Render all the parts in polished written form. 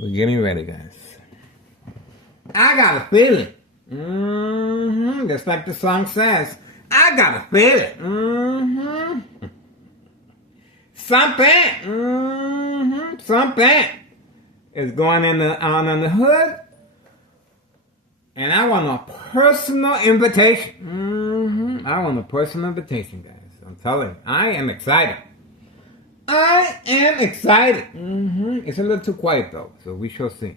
We're getting ready, guys. I got a feeling. Just like the song says. I got a feeling. Something is going on in the hood. And I want a personal invitation. I want a personal invitation, guys. I'm telling you. I am excited. It's a little too quiet, though, so we shall see.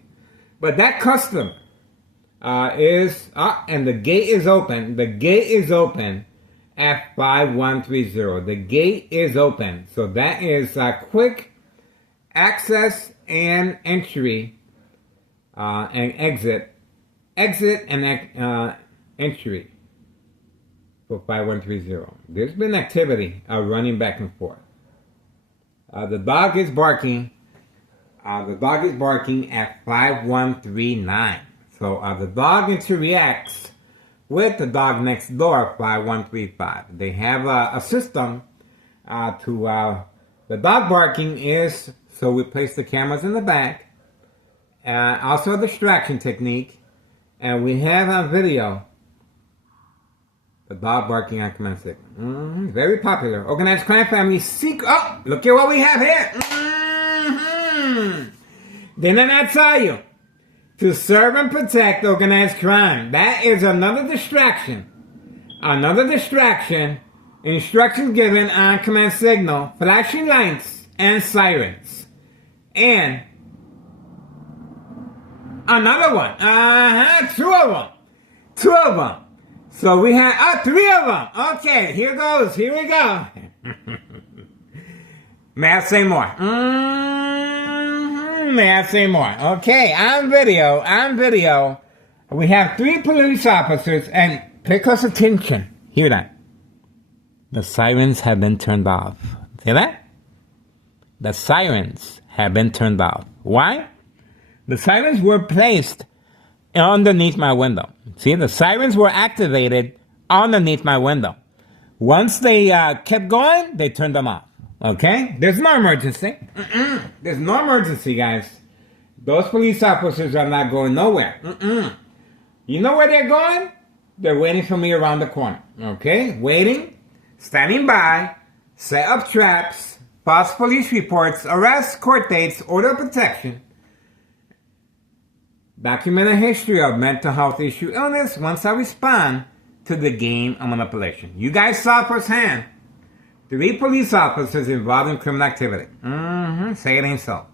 But that customer is... and the gate is open. The gate is open at 5130. The gate is open. So that is quick access and entry and exit. Exit and entry for 5130. There's been activity running back and forth. The dog is barking. The dog is barking at 5139. So the dog interacts with the dog next door, 5135. They have a system to... the dog barking is, so we place the cameras in the back. Also a distraction technique. And we have on video the dog barking on command signal. Very popular. Organized crime family seek... Oh, look at what we have here. Didn't I tell you? To serve and protect organized crime. That is another distraction. Another distraction. Instructions given on command signal. Flashing lights and sirens. And another one. Two of them. Two of them. So we have, three of them. Okay, here goes. Here we go. May I say more? May I say more? Okay, on video. We have 3 police officers, and pay close attention. Hear that? The sirens have been turned off. See that? The sirens have been turned off. Why? The sirens were placed underneath my window. See, the sirens were activated underneath my window. Once they kept going, they turned them off. Okay? There's no emergency. There's no emergency, guys. Those police officers are not going nowhere. You know where they're going? They're waiting for me around the corner. Okay? Waiting, standing by, set up traps, false police reports, arrests, court dates, order of protection. Document a history of mental health issue illness once I respond to the game of manipulation. You guys saw firsthand 3 police officers involved in criminal activity. Say it ain't so.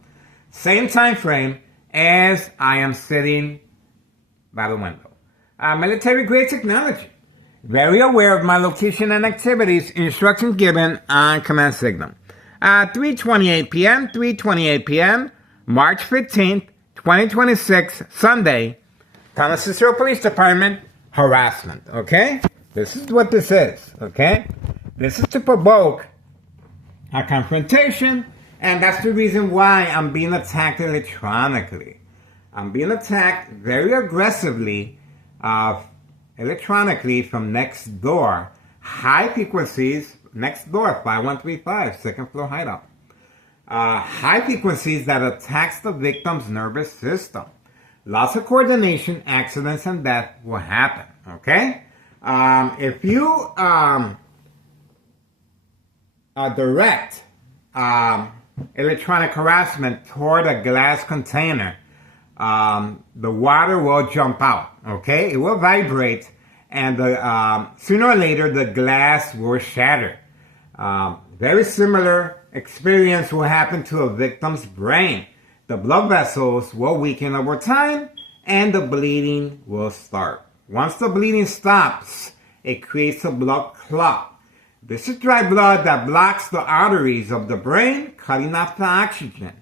Same time frame as I am sitting by the window. Military grade technology. Very aware of my location and activities. Instructions given on command signal. 3:28 p.m. 3:28 p.m. March 15th. 2026, Sunday, Town Cicero Police Department, harassment, okay? This is what this is, okay? This is to provoke a confrontation, and that's the reason why I'm being attacked electronically. I'm being attacked very aggressively electronically from next door. High frequencies, next door, 5135, second floor hideout. High frequencies that attacks the victim's nervous system. Loss of coordination, accidents, and death will happen. Okay? If you direct electronic harassment toward a glass container, the water will jump out. Okay? It will vibrate, and sooner or later the glass will shatter. Very similar experience will happen to a victim's brain. The blood vessels will weaken over time, and the bleeding will start. Once the bleeding stops, it creates a blood clot. This is dry blood that blocks the arteries of the brain, cutting off the oxygen.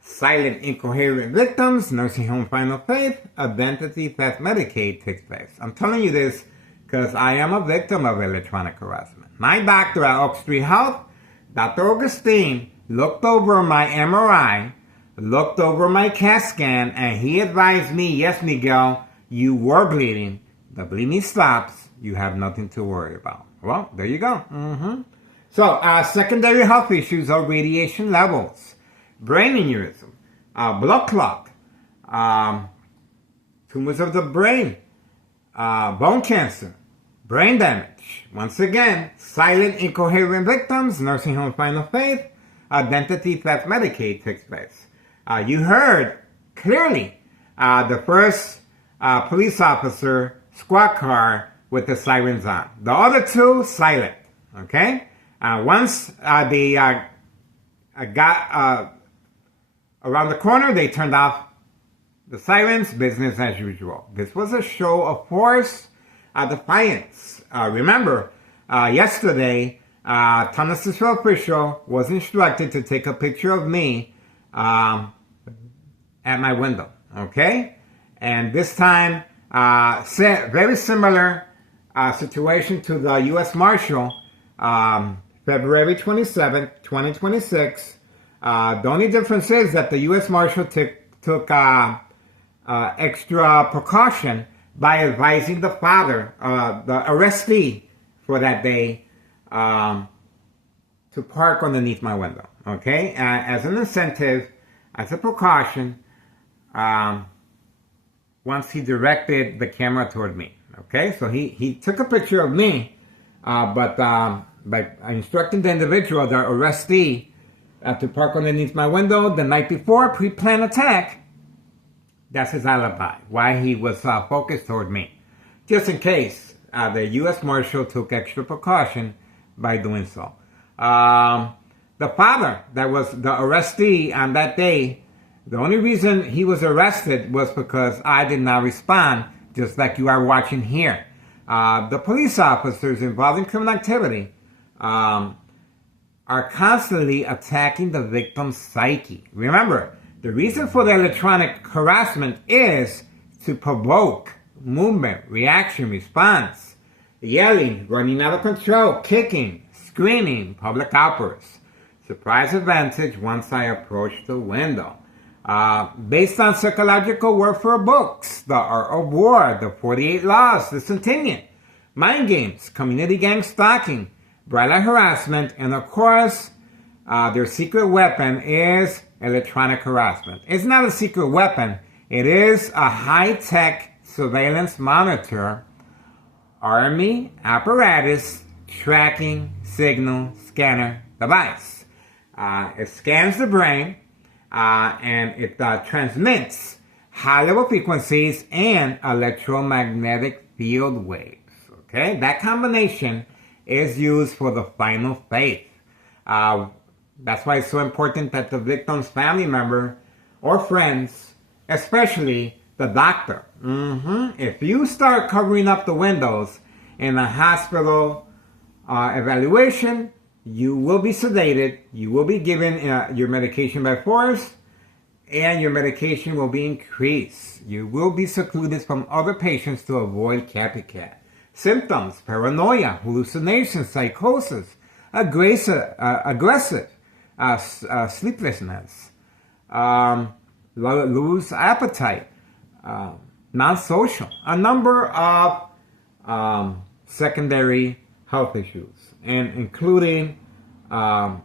Silent, incoherent victims, nursing home final faith, identity theft Medicaid takes place. I'm telling you this because I am a victim of electronic harassment. My doctor at Oak Street Health, Dr. Augustine, looked over my MRI, looked over my CAT scan, and he advised me, yes, Miguel, you were bleeding. The bleeding stops. You have nothing to worry about. Well, there you go. So, secondary health issues are radiation levels, brain aneurysm, blood clot, tumors of the brain, bone cancer, brain damage. Once again, silent, incoherent victims, nursing home final faith, identity theft, Medicaid takes place. You heard clearly the first police officer squad car with the sirens on. The other two, silent. Okay? Once they got around the corner, they turned off the sirens, business as usual. This was a show of force, defiance. Remember, yesterday, Thomasville official was instructed to take a picture of me at my window. Okay? And this time, very similar situation to the U.S. Marshal, February 27th, 2026. The only difference is that the U.S. Marshal took extra precaution by advising the father, the arrestee for that day, to park underneath my window. Okay? As an incentive, as a precaution, once he directed the camera toward me. Okay, so he took a picture of me, but by instructing the individual, the arrestee, to park underneath my window the night before, pre-planned attack. That's his alibi, why he was focused toward me. Just in case, the U.S. Marshal took extra precaution by doing so. The father that was the arrestee on that day, the only reason he was arrested was because I did not respond, just like you are watching here. The police officers involved in criminal activity are constantly attacking the victim's psyche. Remember, the reason for the electronic harassment is to provoke movement, reaction, response, yelling, running out of control, kicking, screaming, public outbursts. Surprise advantage once I approach the window. Based on psychological warfare books, The Art of War, The 48 Laws, The Centennial, mind games, community gang stalking, bright light harassment, and of course, their secret weapon is electronic harassment. It's not a secret weapon. It is a high-tech surveillance monitor, army apparatus, tracking, signal, scanner device. It scans the brain, and it transmits high-level frequencies and electromagnetic field waves. Okay, that combination is used for the final faith. That's why it's so important that the victim's family member or friends, especially the doctor, if you start covering up the windows in a hospital evaluation, you will be sedated, you will be given your medication by force, and your medication will be increased. You will be secluded from other patients to avoid copycat. Symptoms: paranoia, hallucinations, psychosis, aggressive, sleeplessness, lose appetite, non-social, a number of secondary health issues, and including, a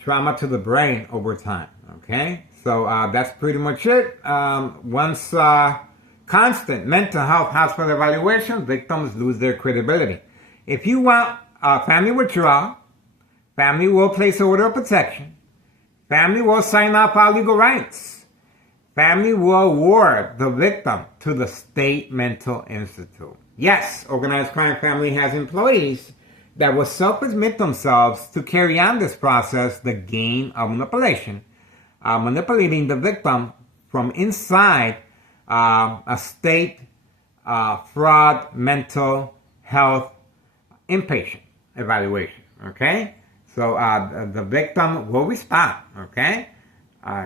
trauma to the brain over time. Okay, so that's pretty much it. Once constant mental health hospital evaluation, victims lose their credibility. If you want family withdrawal, family will place order of protection, family will sign off our legal rights, family will award the victim to the State Mental Institute. Yes, organized crime family has employees that will self-admit themselves to carry on this process, the game of manipulation, manipulating the victim from inside a state fraud mental health inpatient evaluation. Okay, so the victim will respond. Okay,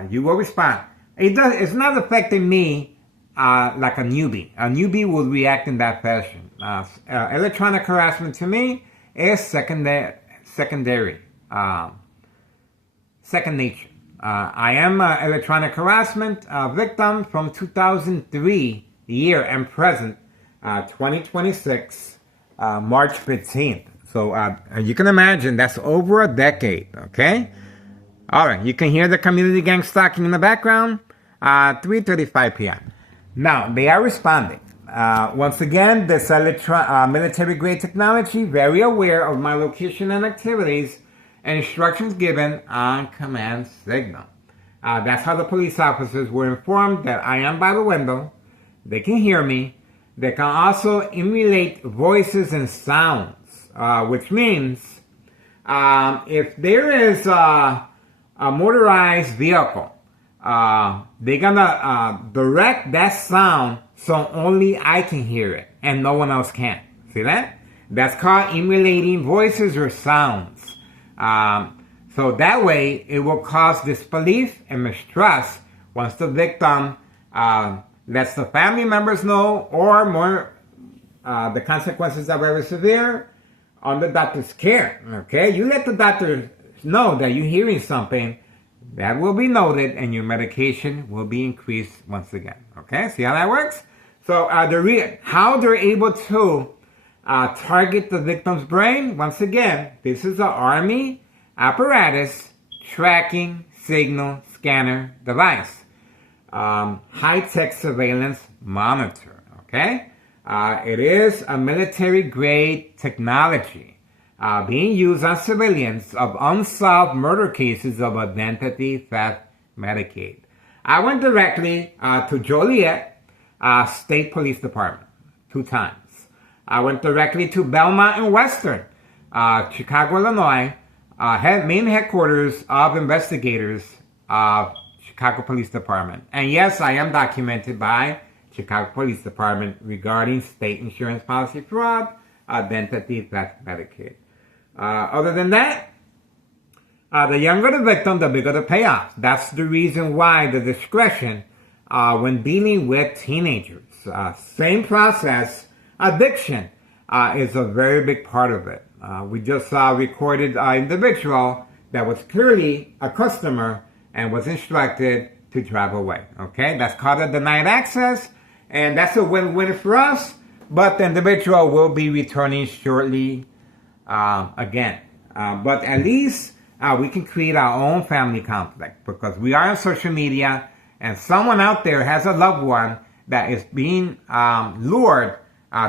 you will respond. It's not affecting me like a newbie. A newbie will react in that fashion. Electronic harassment to me is second nature. I am an electronic harassment victim from 2003 year and present, 2026, March 15th. So you can imagine that's over a decade, okay? All right, you can hear the community gang stalking in the background. 3:35 p.m. Now, they are responding. Once again, this military-grade technology, very aware of my location and activities, and instructions given on command signal. That's how the police officers were informed that I am by the window. They can hear me. They can also emulate voices and sounds, which means if there is a motorized vehicle, they're gonna direct that sound so only I can hear it and no one else can. See that? That's called emulating voices or sounds. So that way it will cause disbelief and mistrust once the victim lets the family members know, or more, the consequences are very severe on the doctor's care. Okay, you let the doctor know that you're hearing something, that will be noted, and your medication will be increased once again. Okay, see how that works? So how they're able to target the victim's brain, once again, this is an Army apparatus tracking signal scanner device. High-tech surveillance monitor, okay? It is a military-grade technology being used on civilians of unsolved murder cases of identity theft Medicaid. I went directly to Joliet State Police Department 2 times. I went directly to Belmont and Western, Chicago, Illinois, main headquarters of investigators of Chicago Police Department. And yes, I am documented by Chicago Police Department regarding state insurance policy fraud, identity theft, Medicaid. Other than that, the younger the victim, the bigger the payoff. That's the reason why the discretion when dealing with teenagers. Same process, addiction is a very big part of it. We just recorded an individual that was clearly a customer and was instructed to drive away. Okay, that's called a denied access, and that's a win-win for us, but the individual will be returning shortly again. But at least we can create our own family conflict, because we are on social media and someone out there has a loved one that is being lured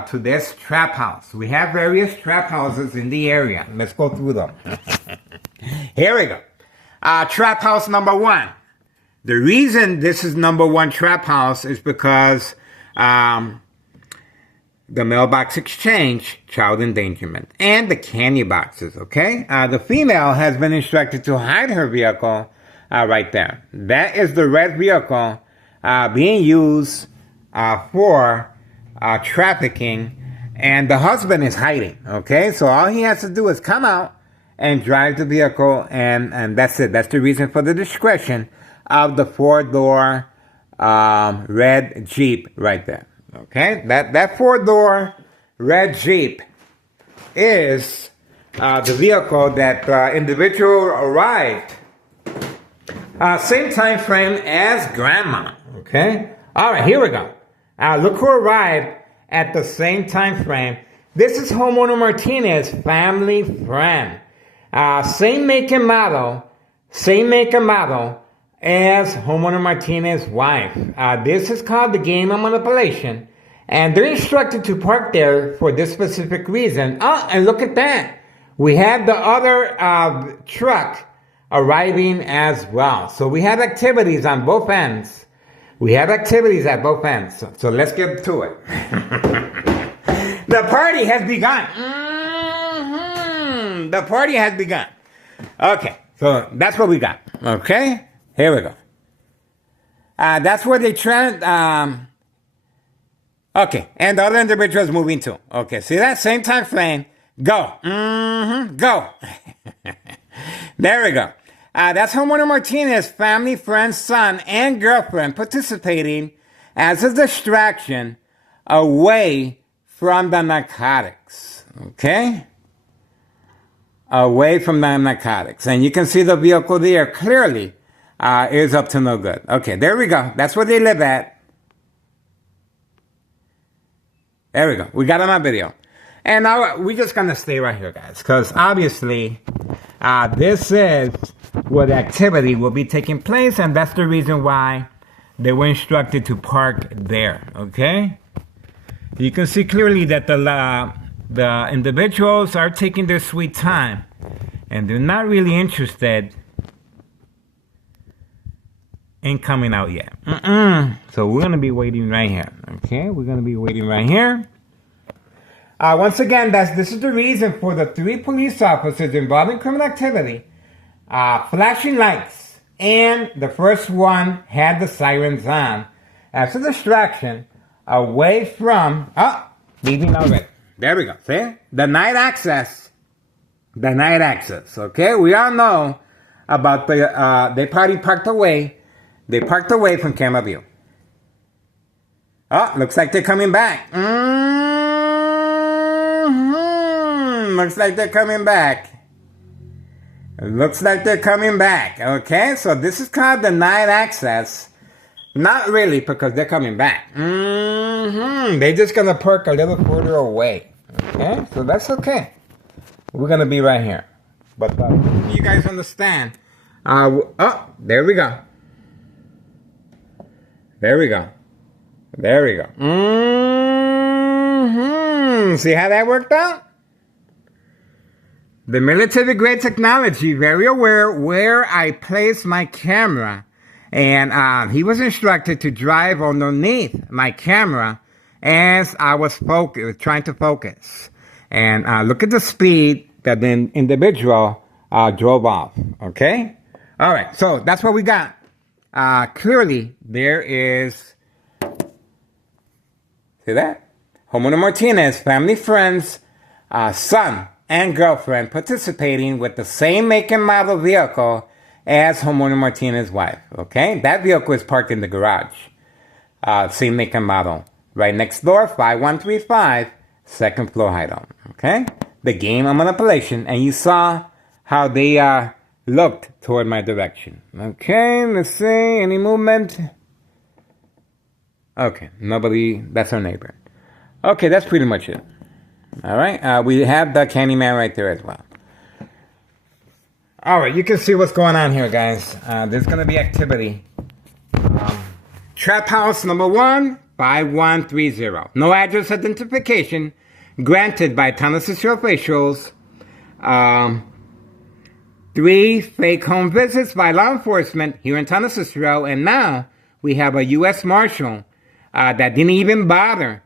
to this trap house. We have various trap houses in the area. Let's go through them. Here we go. Trap house number 1. The reason this is number 1 trap house is because the mailbox exchange, child endangerment, and the candy boxes, okay? The female has been instructed to hide her vehicle right there. That is the red vehicle being used for trafficking, and the husband is hiding, okay? So all he has to do is come out and drive the vehicle, and that's it. That's the reason for the discretion of the 4-door red Jeep right there. Okay, that 4-door red Jeep is the vehicle that individual arrived same time frame as grandma. Okay, all right, here we go. Look who arrived at the same time frame. This is homeowner Martinez, family friend. Same make and model as homeowner Martinez's wife. This is called the game of manipulation, and they're instructed to park there for this specific reason. Oh, and look at that. We have the other truck arriving as well. So we have activities on both ends. We have activities at both ends. So let's get to it. The party has begun. The party has begun. Okay, so that's what we got. Okay, here we go. That's where they trend. Okay, and the other individual is moving too. Okay, see that same time frame. Go. Go. There we go. That's homeowner Martinez, family, friend, son, and girlfriend participating as a distraction away from the narcotics. Okay? Away from the narcotics. And you can see the vehicle there clearly is up to no good. Okay, there we go. That's where they live at. There we go. We got them on video. And now we're just going to stay right here, guys. Because obviously, this is where the activity will be taking place, and that's the reason why they were instructed to park there. Okay, you can see clearly that the individuals are taking their sweet time, and they're not really interested in coming out yet. So we're gonna be waiting right here. Okay, we're gonna be waiting right here. Once again, this is the reason for the 3 police officers involved in criminal activity flashing lights, and the first one had the sirens on as a distraction away from leaving already. There we go. See, the night access. Okay, we all know about they probably parked away. They parked away from camera view. Oh, looks like they're coming back. Looks like they're coming back. Okay, so this is called the night access. Not really, because they're coming back. They're just going to park a little further away. Okay, so that's okay. We're going to be right here. But you guys understand. There we go. See how that worked out? The military-grade technology, very aware where I place my camera. And he was instructed to drive underneath my camera as I was trying to focus. And look at the speed that the individual drove off. Okay? All right, so that's what we got. Clearly, there is, see that? Homeowner Martinez, family, friends, son, and girlfriend participating with the same make and model vehicle as homeowner Martinez's wife. Okay? That vehicle is parked in the garage. Same make and model. Right next door, 5135, second floor hideout. Okay? The game of manipulation, and you saw how they looked toward my direction. Okay, let's see, any movement? Okay, nobody, that's our neighbor. Okay, that's pretty much it. All right, we have the Candyman right there as well. All right, you can see what's going on here, guys. There's going to be activity. Trap house number 1, 5130. No address identification granted by Tennessee officials. 3 fake home visits by law enforcement here in Tennessee, and now we have a U.S. Marshal that didn't even bother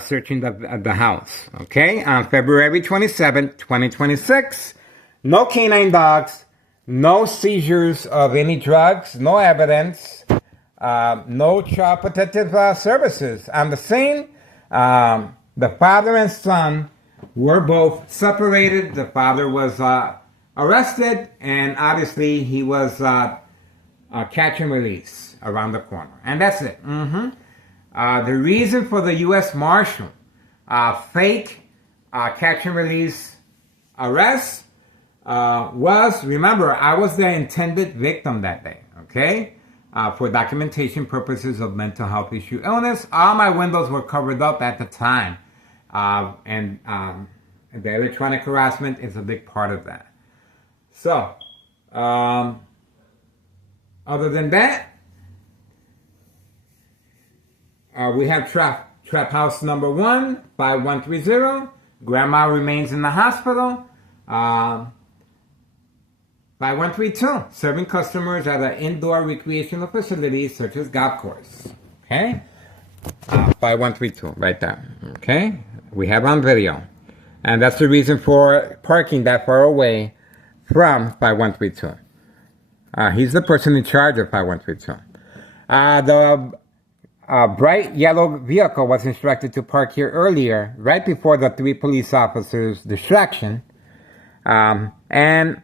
searching the house. Okay, on February 27, 2026, no canine dogs, no seizures of any drugs, no evidence, no child protective services. On the scene, the father and son were both separated. The father was arrested, and obviously he was catch and release around the corner. And that's it. The reason for the U.S. Marshal fake catch and release arrest was, remember, I was the intended victim that day, okay? For documentation purposes of mental health issue illness. All my windows were covered up at the time. And the electronic harassment is a big part of that. So, other than that, we have trap house number 1, 5130. Grandma remains in the hospital. 5132, serving customers at an indoor recreational facility such as golf course. Okay? 5132, right there. Okay? We have on video. And that's the reason for parking that far away from 5132. He's the person in charge of 5132. The bright yellow vehicle was instructed to park here earlier, right before the 3 police officers' distraction. And then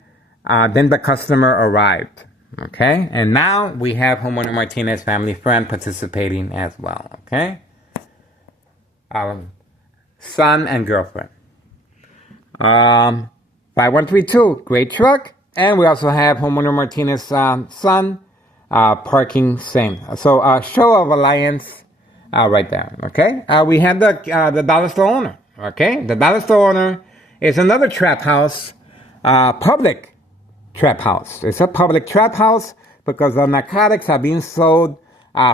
the customer arrived. Okay? And now we have homeowner Martinez family friend participating as well. Okay? Son and girlfriend. 5132, great truck. And we also have homeowner Martinez son parking same. So show of alliance right there. Okay? We have the dollar store owner. Okay? The dollar store owner is another trap house, public trap house. It's a public trap house because the narcotics are being sold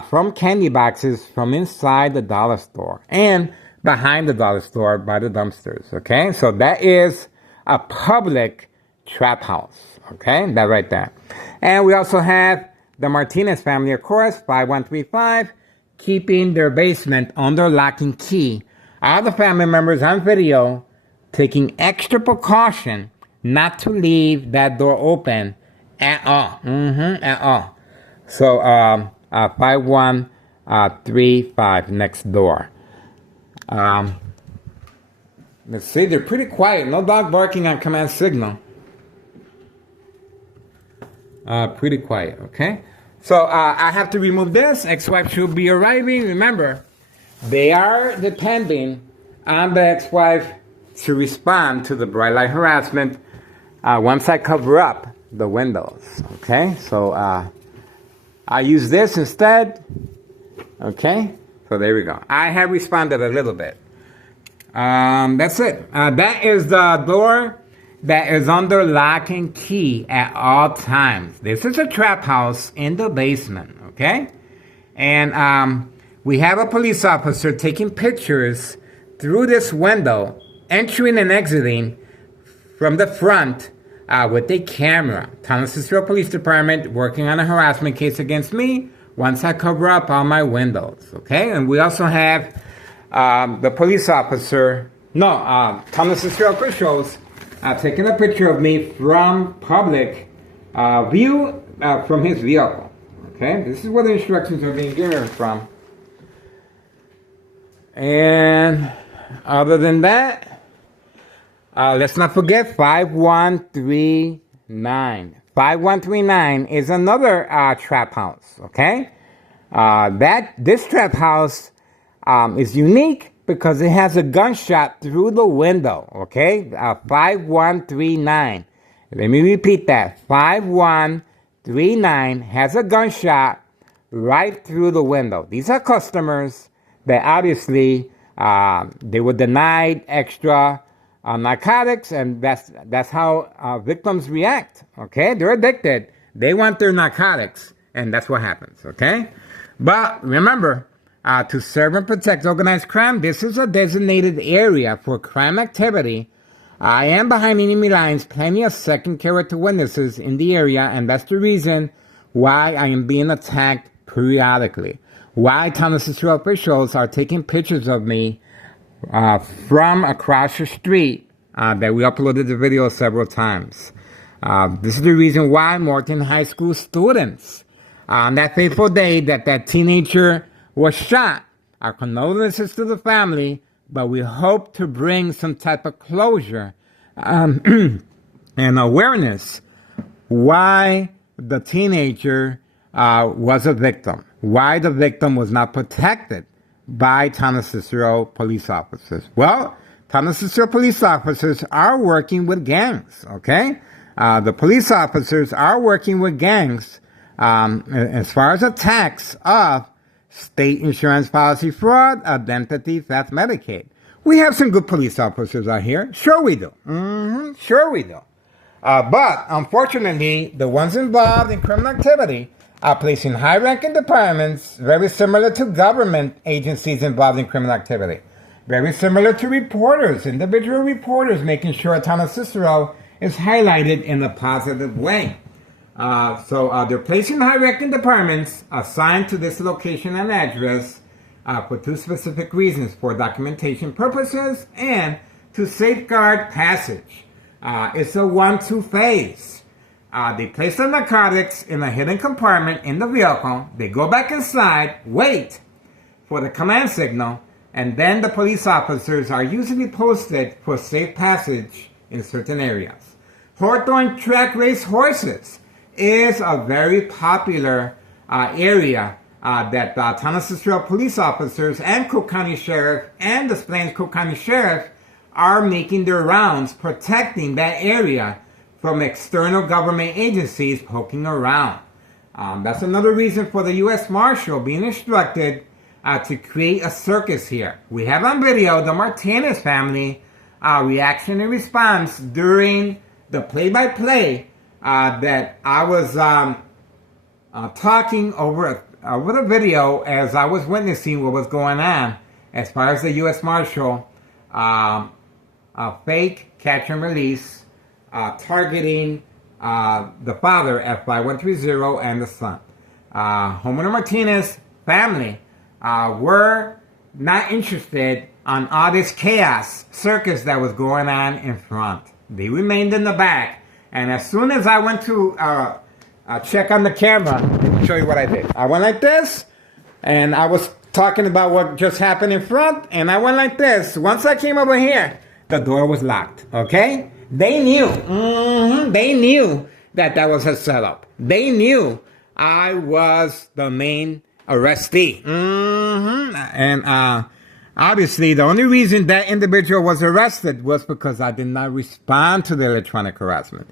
from candy boxes from inside the dollar store and behind the dollar store by the dumpsters. Okay, so that is a public trap house. Okay, that right there. And we also have the Martinez family, of course, 5135, keeping their basement under lock and key. All the family members on video taking extra precaution not to leave that door open at all. At all. So, 5135 next door. Let's see, they're pretty quiet. No dog barking on command signal. Pretty quiet, okay? So, I have to remove this. Ex-wife should be arriving. Remember, they are depending on the ex-wife to respond to the bright light harassment once I cover up the windows, okay? So, I use this instead, okay? So there we go. I have responded a little bit. That's it. That is the door that is under lock and key at all times. This is a trap house in the basement, okay? And we have a police officer taking pictures through this window, entering and exiting from the front with a camera. Town of Cicero Police Department working on a harassment case against me once I cover up all my windows, okay? And we also have the police officer, Town of Cicero officials taking a picture of me from public view from his vehicle, okay? This is where the instructions are being given from. And other than that, let's not forget 5139. 5139 is another trap house, okay? This trap house is unique because it has a gunshot through the window, okay? 5139. Let me repeat that. 5139 has a gunshot right through the window. These are customers that obviously they were denied extra narcotics, and that's how victims react, okay? They're addicted. They want their narcotics, and that's what happens, okay? But remember, to serve and protect organized crime, this is a designated area for crime activity. I am behind enemy lines, plenty of second character witnesses in the area, and that's the reason why I am being attacked periodically. Why Town of Cicero officials are taking pictures of me from across the street that we uploaded the video several times. This is the reason why Morton High School students, on that fateful day that teenager was shot, our condolences to the family, but we hope to bring some type of closure and awareness why the teenager was a victim, why the victim was not protected by Town of Cicero police officers. Well, Town of Cicero police officers are working with gangs, okay? The police officers are working with gangs as far as attacks of state insurance policy fraud, identity theft, Medicaid. We have some good police officers out here. Sure we do. Sure we do. But unfortunately, the ones involved in criminal activity are placed in high-ranking departments very similar to government agencies involved in criminal activity. Very similar to reporters, individual reporters, making sure Town of Cicero is highlighted in a positive way. So they're placed in high-ranking departments assigned to this location and address for two specific reasons: for documentation purposes and to safeguard passage. It's a 1-2 phase. They place the narcotics in a hidden compartment in the vehicle. They go back inside, wait for the command signal, and then the police officers are usually posted for safe passage in certain areas. Hawthorne track race horses is a very popular area that Town of Cicero police officers and Cook County Sheriff and the Plains Cook County Sheriff are making their rounds, protecting that area from external government agencies poking around. That's another reason for the U.S. Marshal being instructed to create a circus here. We have on video the Martinez family reaction and response during the play-by-play that I was talking over the video as I was witnessing what was going on as far as the U.S. Marshal fake catch and release targeting the father at 5130 and the son. Homeowner Martinez family were not interested on all this chaos circus that was going on in front. They remained in the back, and as soon as I went to check on the camera, let me show you what I did. I went like this, and I was talking about what just happened in front, and I went like this. Once I came over here, the door was locked, okay? They knew, they knew that was a setup. They knew I was the main arrestee. And obviously, the only reason that individual was arrested was because I did not respond to the electronic harassment.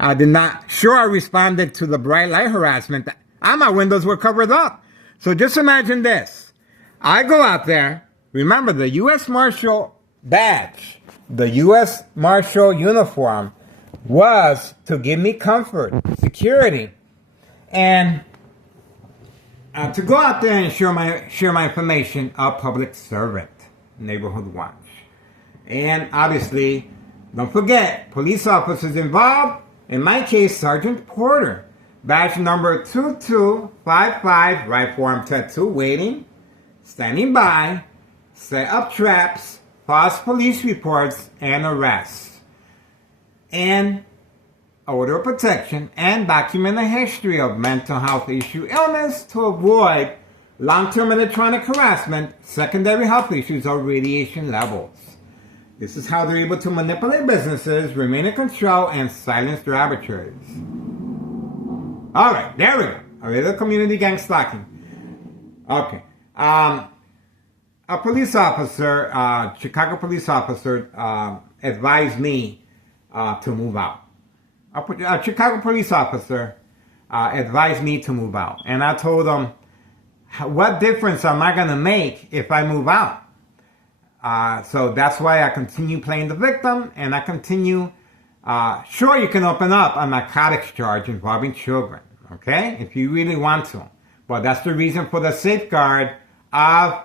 I responded to the bright light harassment, and my windows were covered up. So just imagine this. I go out there, remember the U.S. Marshal badge, the U.S. Marshal uniform was to give me comfort, security, and to go out there and share my information, a public servant, neighborhood watch. And obviously, don't forget, police officers involved, in my case, Sergeant Porter, badge number 2255, right forearm tattoo, waiting, standing by, set up traps, false police reports, and arrests, and order of protection, and document a history of mental health issue illness to avoid long-term electronic harassment, secondary health issues, or radiation levels. This is how they're able to manipulate businesses, remain in control, and silence their adversaries. All right, there we go. A little community gang stalking. Okay. A police officer, Chicago police officer, advised me to move out. A Chicago police officer advised me to move out. And I told him, what difference am I going to make if I move out? So that's why I continue playing the victim, and I continue, sure, you can open up a narcotics charge involving children, okay, if you really want to. But that's the reason for the safeguard of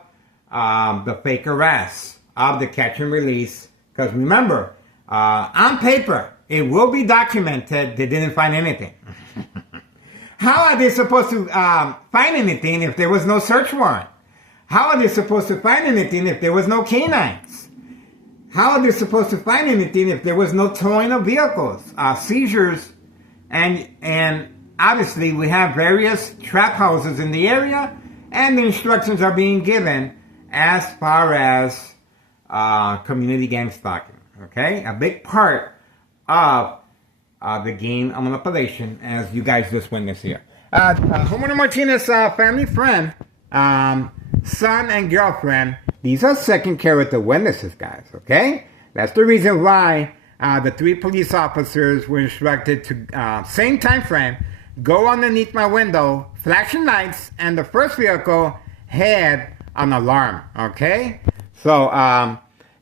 the fake arrest, of the catch and release. Because remember, on paper, it will be documented they didn't find anything. How are they supposed to find anything if there was no search warrant? How are they supposed to find anything if there was no canines? How are they supposed to find anything if there was no towing of vehicles, seizures, and obviously we have various trap houses in the area, and the instructions are being given as far as community gang stalking. Okay, a big part of the game of manipulation, as you guys just witnessed here. Homeowner Martinez family friend, son and girlfriend, these are second character witnesses, guys, okay? That's the reason why the 3 police officers were instructed to, same time frame, go underneath my window, flashing lights, and the first vehicle had an alarm, okay? So,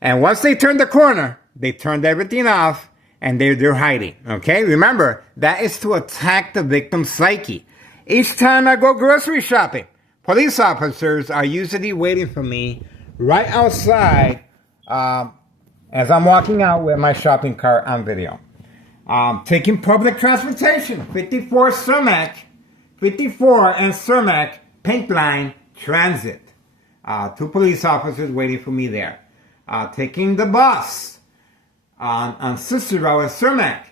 and once they turned the corner, they turned everything off, and they're hiding, okay? Remember, that is to attack the victim's psyche. Each time I go grocery shopping, police officers are usually waiting for me right outside as I'm walking out with my shopping cart on video. Taking public transportation, 54 Cermak, 54 and Cermak, Pink Line Transit. 2 police officers waiting for me there. Taking the bus on Cicero and Cermak.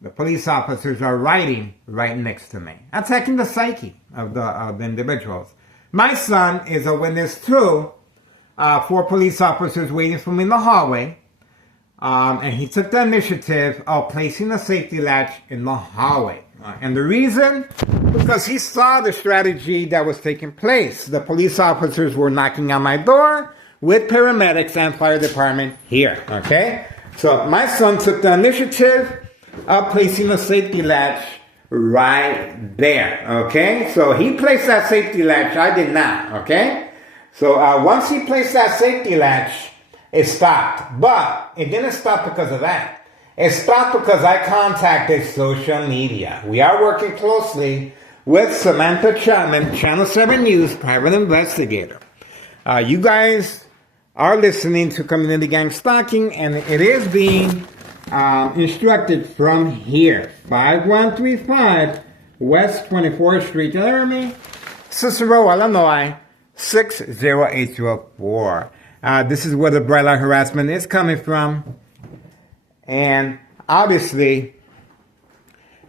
The police officers are riding right next to me, attacking the psyche of the individuals. My son is a witness too. 4 police officers waiting for me in the hallway. And he took the initiative of placing a safety latch in the hallway. And the reason? Because he saw the strategy that was taking place. The police officers were knocking on my door with paramedics and fire department here, okay? So my son took the initiative of placing a safety latch right there, okay? So he placed that safety latch, I did not, okay? So once he placed that safety latch, it stopped. But it didn't stop because of that. It stopped because I contacted social media. We are working closely with Samantha Chapman, Channel 7 News private investigator. You guys are listening to Community Gang Stalking, and it is being instructed from here, 5135 West 24th Street, Laramie, Cicero, Illinois, 60804. This is where the bright light harassment is coming from. And obviously,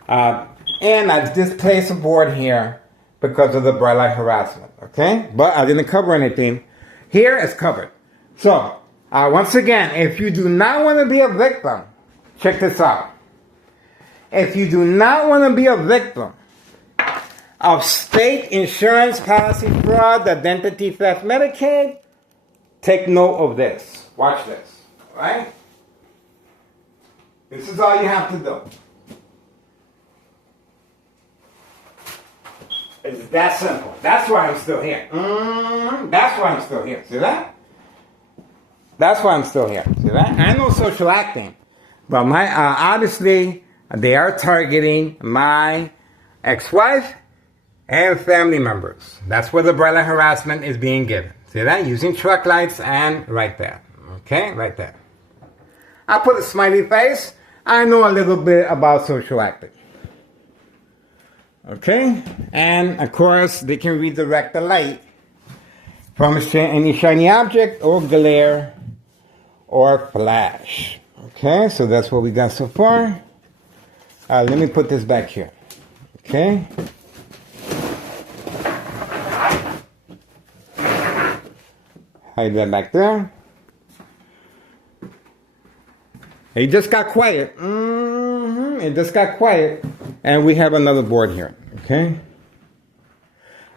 and I just placed a board here because of the bright light harassment, okay? But I didn't cover anything. Here it's covered. So, once again, if you do not want to be a victim, check this out. If you do not want to be a victim of state insurance policy fraud, identity theft, Medicaid, take note of this. Watch this, right? This is all you have to do. It's that simple. That's why I'm still here. That's why I'm still here. See that? That's why I'm still here. See that? I know social acting, but my obviously they are targeting my ex-wife and family members. That's where the bright light harassment is being given. See that? Using truck lights and right there. Okay, right there. I put a smiley face. I know a little bit about social acting. Okay, and of course they can redirect the light from any shiny object or glare or flash. Okay, so that's what we got so far. Let me put this back here. Okay. Hide that back there. It just got quiet. It just got quiet. And we have another board here. Okay.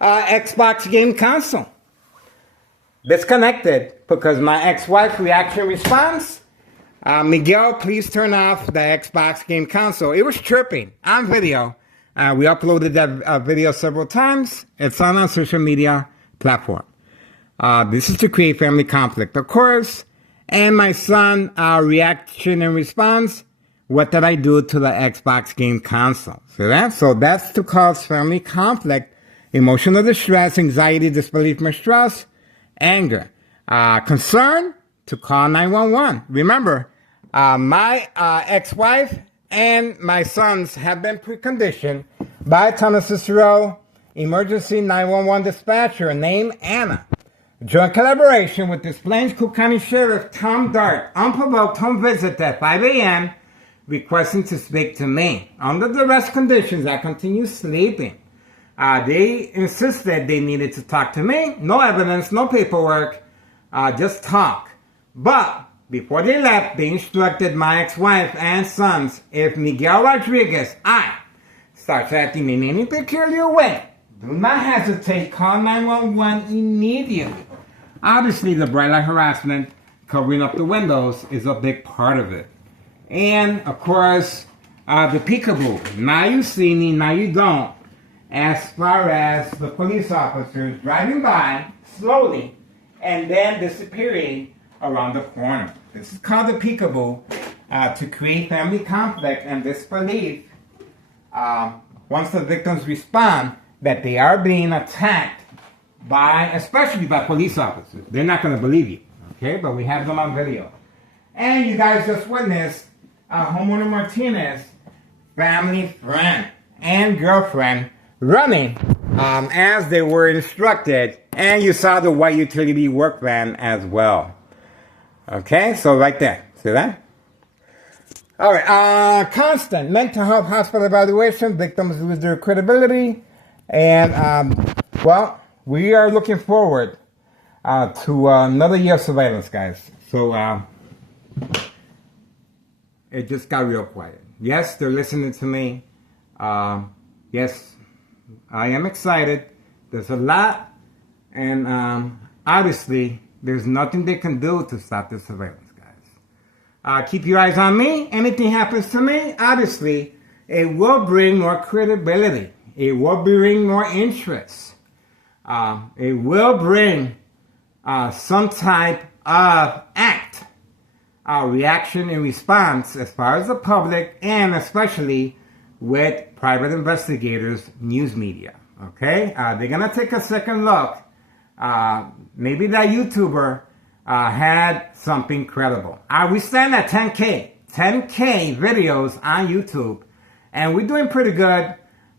Xbox game console. Disconnected because my ex-wife reaction response. Miguel, please turn off the Xbox game console. It was chirping on video. We uploaded that video several times. It's on our social media platform. This is to create family conflict, of course. And my son, reaction and response, what did I do to the Xbox game console? See that? So that's to cause family conflict, emotional distress, anxiety, disbelief, mistrust, anger. Concern, to call 911. Remember, my ex-wife and my sons have been preconditioned by Town Cicero Emergency 911 dispatcher named Anna. Joint collaboration with Des Plaines Cook County Sheriff Tom Dart, unprovoked home visit at 5 a.m., requesting to speak to me. Under duress conditions, I continue sleeping. They insisted they needed to talk to me. No evidence, no paperwork, just talk. But before they left, they instructed my ex-wife and sons, if Miguel Rodriguez, starts acting in any peculiar way, do not hesitate, call 911 immediately. Obviously, the bright light harassment, covering up the windows, is a big part of it. And, of course, the peekaboo. Now you see me, now you don't. As far as the police officers driving by slowly and then disappearing around the corner. This is called the peekaboo to create family conflict and disbelief once the victims respond that they are being attacked especially by police officers. They're not going to believe you, okay? But we have them on video. And you guys just witnessed homeowner Martinez, family friend and girlfriend running as they were instructed. And you saw the white utility work van as well. Okay, so right there. See that? All right, constant mental health hospital evaluation. Victims lose their credibility. And, well, we are looking forward to another year of surveillance, guys. So, it just got real quiet. Yes, they're listening to me. Yes, I am excited. There's a lot. And, obviously, there's nothing they can do to stop the surveillance, guys. Keep your eyes on me. Anything happens to me, obviously, it will bring more credibility. It will bring more interest. It will bring some type of act reaction and response as far as the public and especially with private investigators, news media. Okay, they're gonna take a second look. Maybe that YouTuber had something credible. We stand at 10K videos on YouTube, and we're doing pretty good.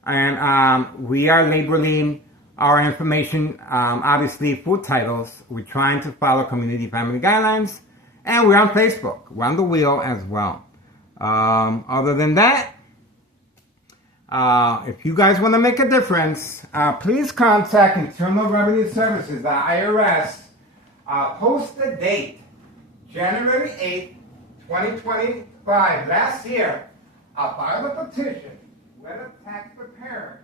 And we are labeling our information, obviously, food titles. We're trying to follow community family guidelines, and we're on Facebook. We're on the wheel as well. Other than that, if you guys want to make a difference, please contact Internal Revenue Services, the IRS. Post the date, January 8th, 2025. Last year, I filed a petition with a tax preparer,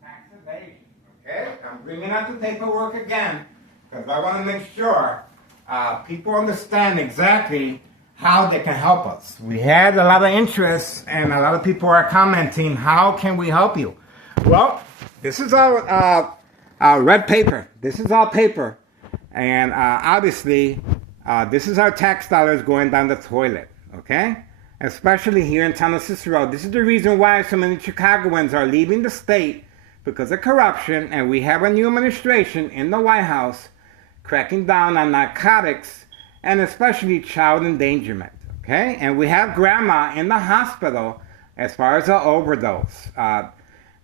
tax evasion. Okay? I'm bringing out the paperwork again because I want to make sure people understand exactly how they can help us. We had a lot of interest and a lot of people are commenting, how can we help you? Well, this is our red paper. This is our paper. And obviously, this is our tax dollars going down the toilet, okay? Especially here in town of Cicero. This is the reason why so many Chicagoans are leaving the state because of corruption, and we have a new administration in the White House cracking down on narcotics and especially child endangerment, okay? And we have grandma in the hospital as far as an overdose.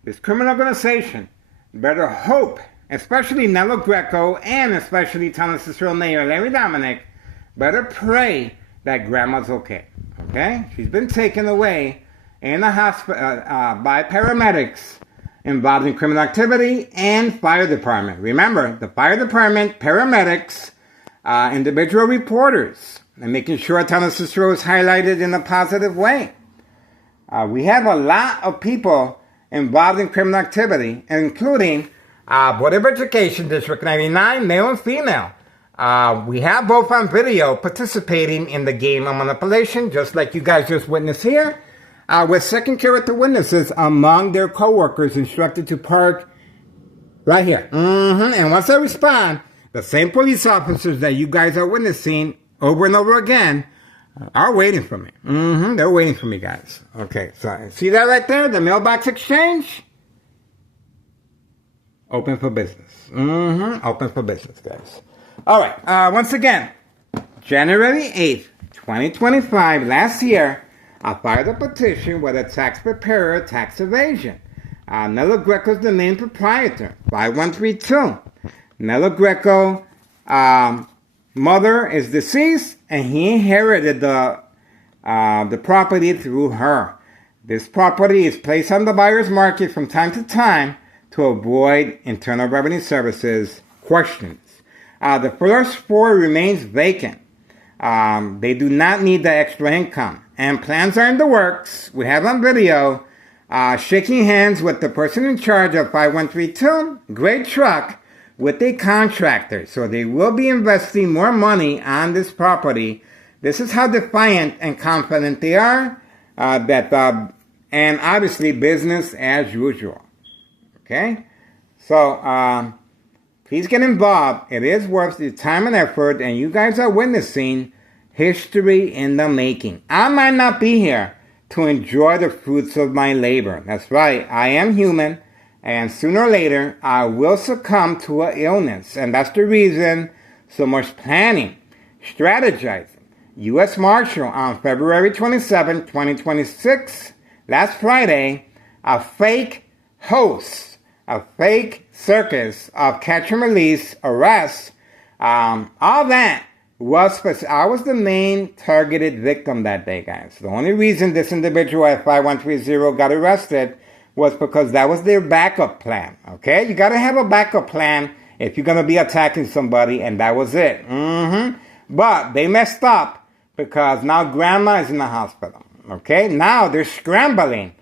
This criminal organization better hope, especially Nello Greco and especially town of Cicero Mayor Larry Dominic, better pray that grandma's okay, okay? She's been taken away in the hospital by paramedics involved in criminal activity and fire department. Remember, the fire department, paramedics, individual reporters, and making sure town of Cicero is highlighted in a positive way. We have a lot of people involved in criminal activity, including Board of Education, District 99, male and female. We have both on video participating in the game of manipulation, just like you guys just witnessed here, with second character witnesses among their co-workers instructed to park right here. And once they respond, the same police officers that you guys are witnessing over and over again are waiting for me. They're waiting for me, guys. Okay, so see that right there? The mailbox exchange? Open for business. Open for business, guys. All right. Once again, January 8th, 2025, last year, I filed a petition with a tax preparer, tax evasion. Nello Greco is the main proprietor, 5132. Nello Greco, mother is deceased, and he inherited the property through her. This property is placed on the buyer's market from time to time to avoid Internal Revenue Services questions. The first floor remains vacant. They do not need the extra income. And plans are in the works. We have on video shaking hands with the person in charge of 5132, great truck, with a contractor. So they will be investing more money on this property. This is how defiant and confident they are. And obviously business as usual. Okay? So, please get involved. It is worth the time and effort, and you guys are witnessing history in the making. I might not be here to enjoy the fruits of my labor. That's right. I am human, and sooner or later, I will succumb to an illness. And that's the reason so much planning, strategizing. U.S. Marshal on February 27, 2026, last Friday, a fake host, a fake circus of catch and release, arrests, all that was, I was the main targeted victim that day, guys. The only reason this individual at 5130 got arrested was because that was their backup plan, okay? You gotta have a backup plan if you're gonna be attacking somebody, and that was it. But they messed up because now grandma is in the hospital, okay? Now they're scrambling,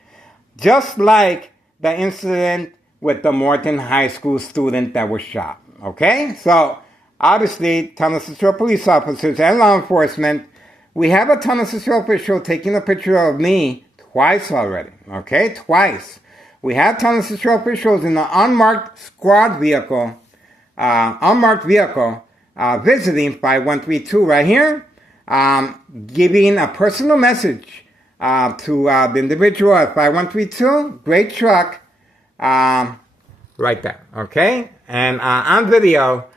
just like the incident with the Morton High School student that was shot, okay? So, obviously, town of Cicero police officers and law enforcement, we have a town of Cicero official taking a picture of me twice already, okay? Twice. We have town of Cicero officials in an unmarked squad vehicle, visiting 5132 right here. giving a personal message to the individual at 5132. Great truck. Right there, okay? And on video,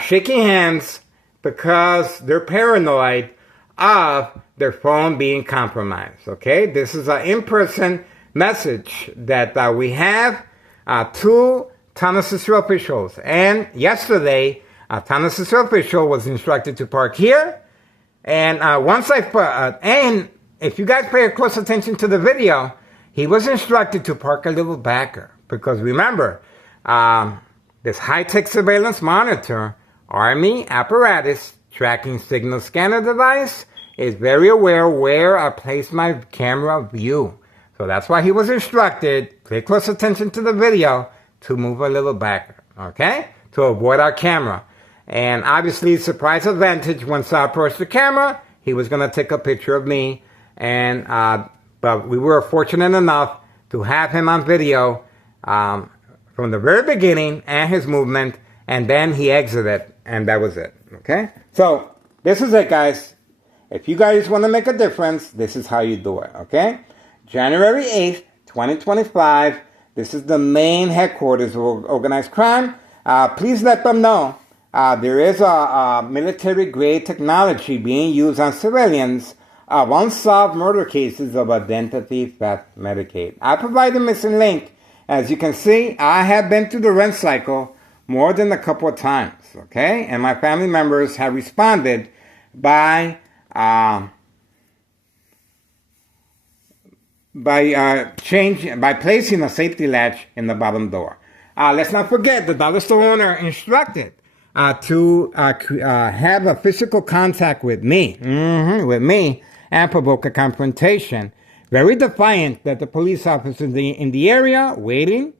shaking hands because they're paranoid of their phone being compromised, okay? This is an in-person message that we have to Town Cicero officials. And yesterday, Town Cicero official was instructed to park here. And and if you guys pay close attention to the video, he was instructed to park a little backer. Because remember, this high-tech surveillance monitor, Army apparatus tracking signal scanner device is very aware where I place my camera view. So that's why he was instructed, pay close attention to the video, to move a little back, okay? To avoid our camera. And obviously, surprise advantage, once I approached the camera, he was going to take a picture of me. And but we were fortunate enough to have him on video from the very beginning and his movement, and then he exited, and that was it, okay? So, this is it, guys. If you guys want to make a difference, this is how you do it, okay? January 8th, 2025, this is the main headquarters of organized crime. Please let them know there is a military-grade technology being used on civilians of unsolved murder cases of identity theft Medicaid. I provide the missing link. As you can see, I have been through the rent cycle more than a couple of times, okay? And my family members have responded by placing a safety latch in the bottom door. Let's not forget the dollar store owner instructed to have a physical contact with me, and provoke a confrontation. Very defiant that the police officers in the area, waiting,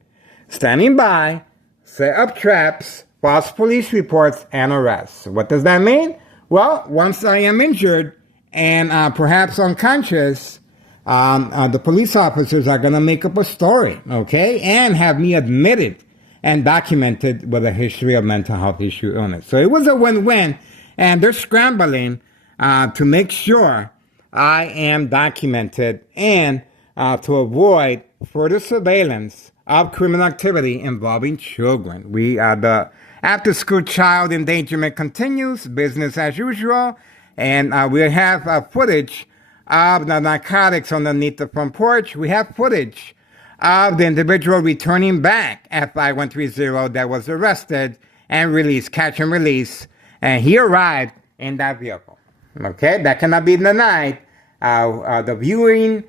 standing by, set up traps, false police reports, and arrests. What does that mean? Well, once I am injured and perhaps unconscious, the police officers are going to make up a story, okay, and have me admitted and documented with a history of mental health issue illness. So it was a win-win, and they're scrambling to make sure I am documented and to avoid further surveillance of criminal activity involving children. The after-school child endangerment continues, business as usual, and we have footage of the narcotics underneath the front porch. We have footage of the individual returning back at 5130 that was arrested and released, catch and release, and he arrived in that vehicle. Okay, that cannot be denied. The viewing,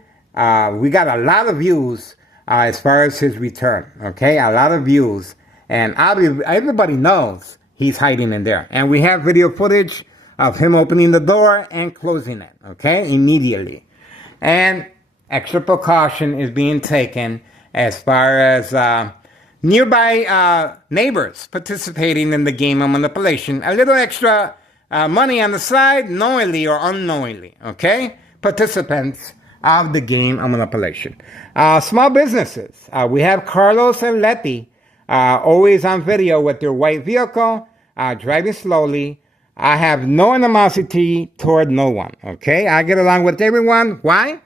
we got a lot of views as far as his return. Okay, a lot of views, and everybody knows he's hiding in there. And we have video footage of him opening the door and closing it. Okay, immediately, and extra precaution is being taken as far as nearby neighbors participating in the game of manipulation. A little extra money on the side, knowingly or unknowingly, okay? Participants of the game of manipulation. Small businesses. We have Carlos and Letty always on video with their white vehicle, driving slowly. I have no animosity toward no one, okay? I get along with everyone. Why?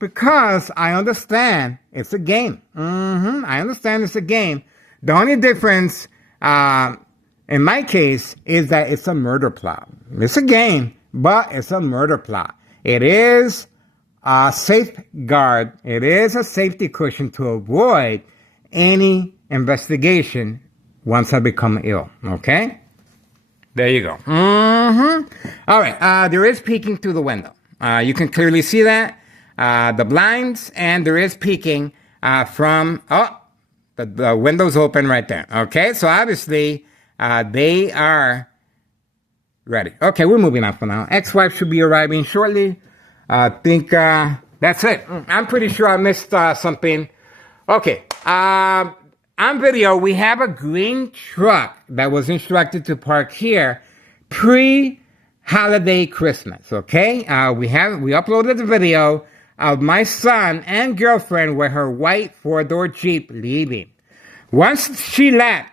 Because I understand it's a game. I understand it's a game. The only difference, in my case, is that it's a murder plot. It's a game, but it's a murder plot. It is a safeguard. It is a safety cushion to avoid any investigation once I become ill. Okay? There you go. All right. There is peeking through the window. You can clearly see that. The blinds, and there is peeking from, the window's open right there. Okay, so obviously they are ready. Okay, we're moving on for now. Ex-wife should be arriving shortly. I think that's it. I'm pretty sure I missed something. Okay, on video, we have a green truck that was instructed to park here pre-holiday Christmas, okay? We uploaded the video of my son and girlfriend with her white four-door Jeep leaving. Once she left,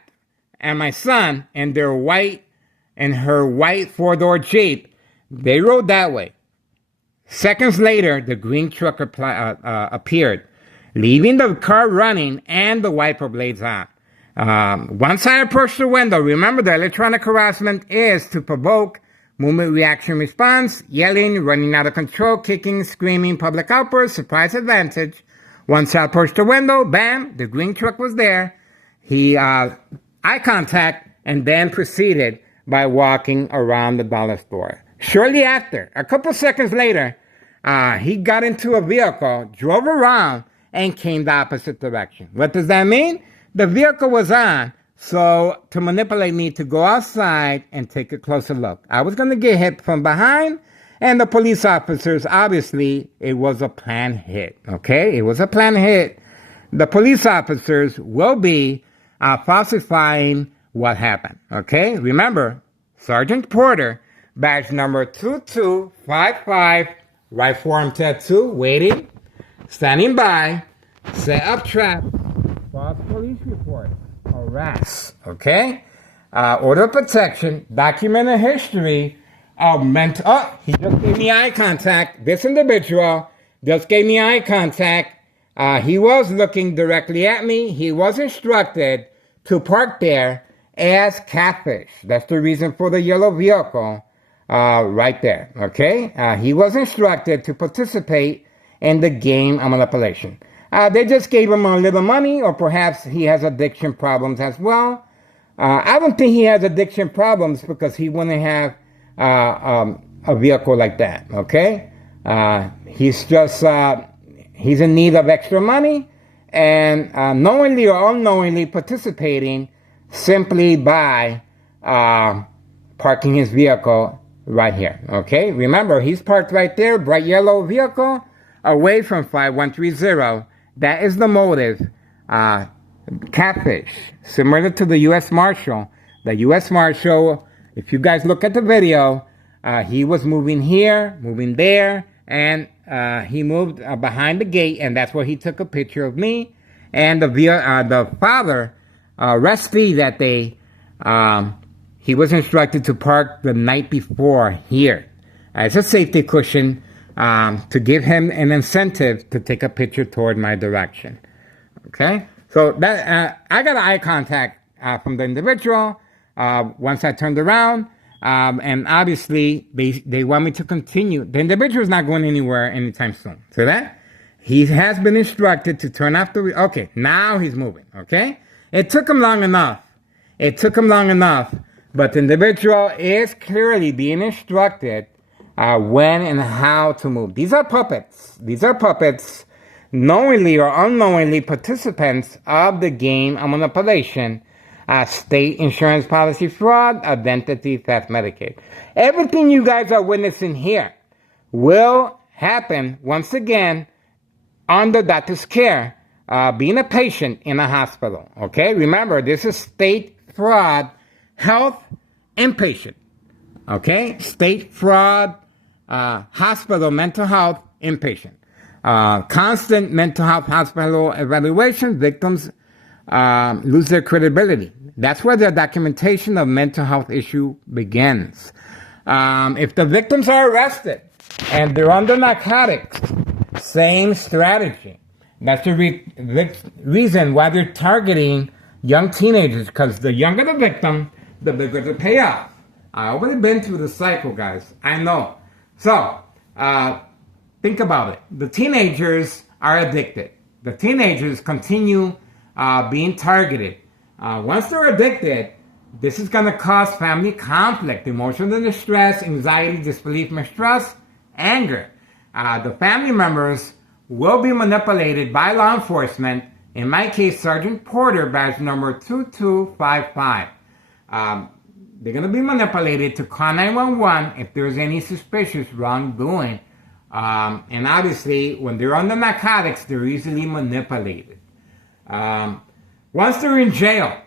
and my son in her white four-door Jeep, They rode that way. Seconds later, the green truck appeared, leaving the car running and the wiper blades on. Once I approached the window, remember the electronic harassment is to provoke movement reaction response, yelling, running out of control, kicking, screaming, public outburst, surprise advantage. Once I approached the window, bam, the green truck was there. He eye contact and then proceeded by walking around the dollar store. Shortly after, a couple seconds later, he got into a vehicle, drove around, and came the opposite direction. What does that mean? The vehicle was on, so to manipulate me to go outside and take a closer look. I was going to get hit from behind, and the police officers, obviously, it was a planned hit, okay? It was a planned hit. The police officers will be falsifying what happened, okay? Remember, Sergeant Porter, badge number 2255, right forearm tattoo, waiting, standing by, set up trap, false police report, arrest, okay? Order of protection, documented history of he just gave me eye contact. This individual just gave me eye contact. He was looking directly at me. He was instructed to park there as catfish. That's the reason for the yellow vehicle right there, okay? He was instructed to participate in the game of manipulation. They just gave him a little money, or perhaps he has addiction problems as well. I don't think he has addiction problems because he wouldn't have a vehicle like that, okay? He's just, he's in need of extra money and knowingly or unknowingly participating simply by parking his vehicle right here, okay? Remember, he's parked right there, bright yellow vehicle, away from 5130. That is the motive. Catfish, similar to the U.S. Marshal. The U.S. Marshal, if you guys look at the video, he was moving here, moving there, and he moved behind the gate, and that's where he took a picture of me. And the father, arrestee that day, he was instructed to park the night before here. As a safety cushion, to give him an incentive to take a picture toward my direction. Okay? So that I got eye contact from the individual once I turned around. And obviously, they want me to continue. The individual is not going anywhere anytime soon. So that? He has been instructed to turn off the... Okay, now he's moving. Okay? It took him long enough. But the individual is clearly being instructed when and how to move. These are puppets. Knowingly or unknowingly participants of the game of manipulation, state insurance policy fraud, identity theft, Medicaid. Everything you guys are witnessing here will happen once again under doctor's care, being a patient in a hospital. Okay? Remember, this is state fraud, health, inpatient. Okay? State fraud, hospital, mental health, inpatient. Constant mental health hospital evaluation, victims lose their credibility. That's where the documentation of mental health issue begins. If the victims are arrested and they're under narcotics, same strategy. That's the reason why they're targeting young teenagers, because the younger the victim, the bigger the payoff. I've already been through the cycle, guys. I know. So, think about it. The teenagers are addicted. The teenagers continue being targeted. Once they're addicted, this is going to cause family conflict, emotional distress, anxiety, disbelief, mistrust, anger. The family members will be manipulated by law enforcement. In my case, Sergeant Porter, badge number 2255. They're going to be manipulated to call 911 if there's any suspicious wrongdoing. And obviously, when they're on the narcotics, they're easily manipulated. Once they're in jail,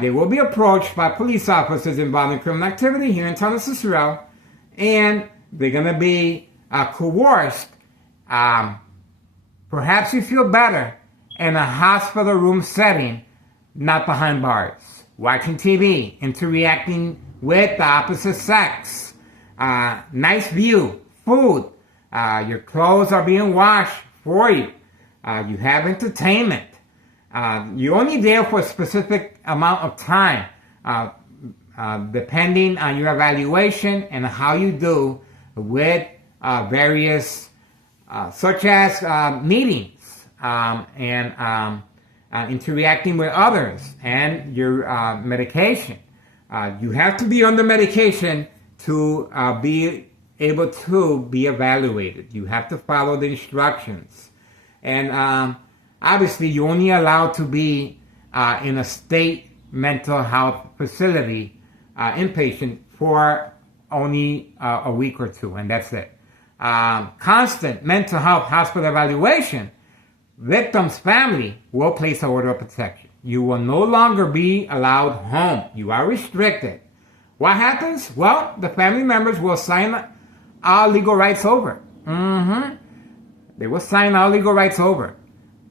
they will be approached by police officers involved in criminal activity here in town of Cicero, and they're going to be coerced. Perhaps you feel better in a hospital room setting, not behind bars, watching TV, interacting with the opposite sex, nice view, food, your clothes are being washed for you, you have entertainment, you're only there for a specific amount of time, depending on your evaluation and how you do with various, such as meetings and interacting with others and your medication. You have to be on the medication to be able to be evaluated. You have to follow the instructions. And obviously, you're only allowed to be in a state mental health facility, inpatient, for only a week or two, and that's it. Constant mental health hospital evaluation, victim's family will place an order of protection. You will no longer be allowed home. You are restricted. What happens? Well, the family members will sign all legal rights over. They will sign all legal rights over.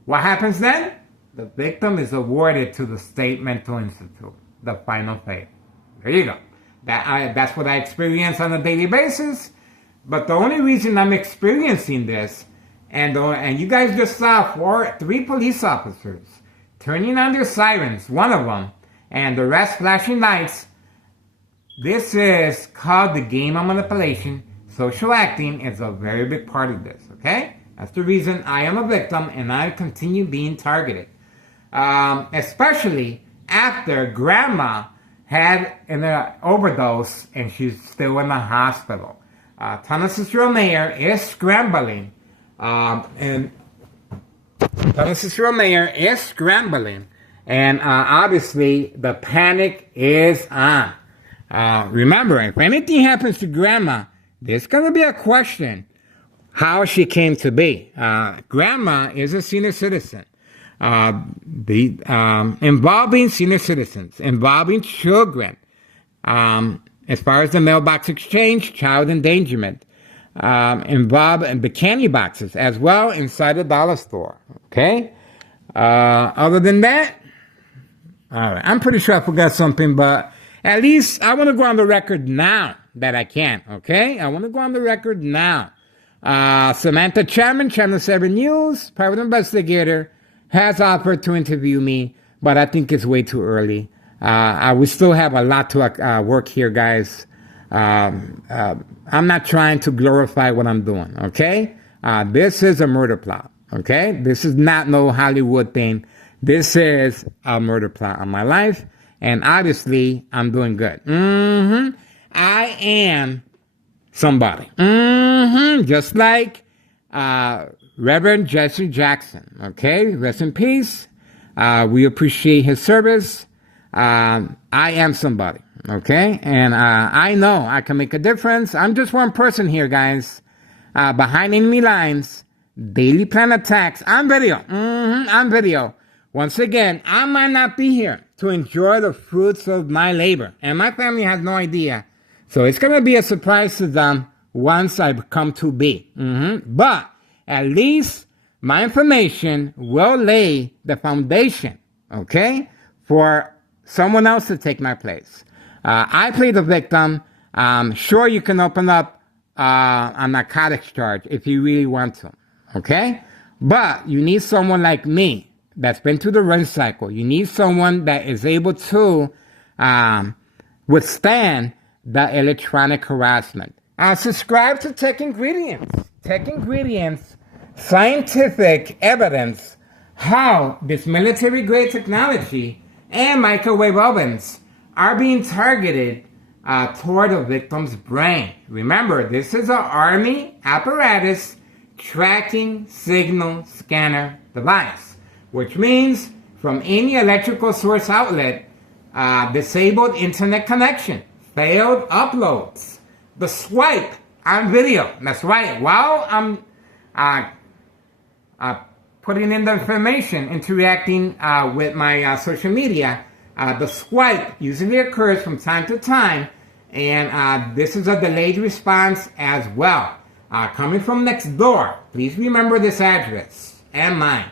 What happens then? The victim is awarded to the State Mental Institute, the final fate. There you go. That's what I experience on a daily basis. But the only reason I'm experiencing this, and you guys just saw 3 police officers turning on their sirens, one of them, and the rest flashing lights. This is called the game of manipulation. Social acting is a very big part of this, okay? That's the reason I am a victim and I continue being targeted. Especially after grandma had an overdose and she's still in the hospital. Ta-Nehisi Coates is scrambling, and obviously the panic is on. Remember, if anything happens to grandma, there's going to be a question how she came to be. Grandma is a senior citizen. Involving senior citizens, involving children, as far as the mailbox exchange, child endangerment, involved in the candy boxes as well inside the dollar store. Okay? Other than that, all right, I'm pretty sure I forgot something, but at least I want to go on the record now that I can. Okay? I want to go on the record now. Samantha Chapman, Channel 7 News, private investigator, has offered to interview me, but I think it's way too early. We still have a lot to work here, guys. I'm not trying to glorify what I'm doing, okay? This is a murder plot, okay? This is not no Hollywood thing. This is a murder plot on my life, and obviously, I'm doing good. I am somebody. Just like Reverend Jesse Jackson, okay? Rest in peace. We appreciate his service. I am somebody, okay? And I know I can make a difference. I'm just one person here, guys. Behind enemy lines, daily plan attacks on video. On video. Once again, I might not be here to enjoy the fruits of my labor. And my family has no idea. So it's going to be a surprise to them once I come to be. But at least my information will lay the foundation, okay, for someone else to take my place. I play the victim. Sure, you can open up a narcotics charge if you really want to, okay? But you need someone like me that's been through the run cycle. You need someone that is able to withstand the electronic harassment. Subscribe to Tech Ingredients. Tech Ingredients, scientific evidence how this military-grade technology and microwave ovens are being targeted toward the victim's brain. Remember, this is an Army apparatus tracking signal scanner device, which means from any electrical source outlet, disabled internet connection, failed uploads, the swipe on video. That's right. While I'm putting in the information, interacting with my social media, the swipe usually occurs from time to time, and this is a delayed response as well. Coming from next door, please remember this address and mine.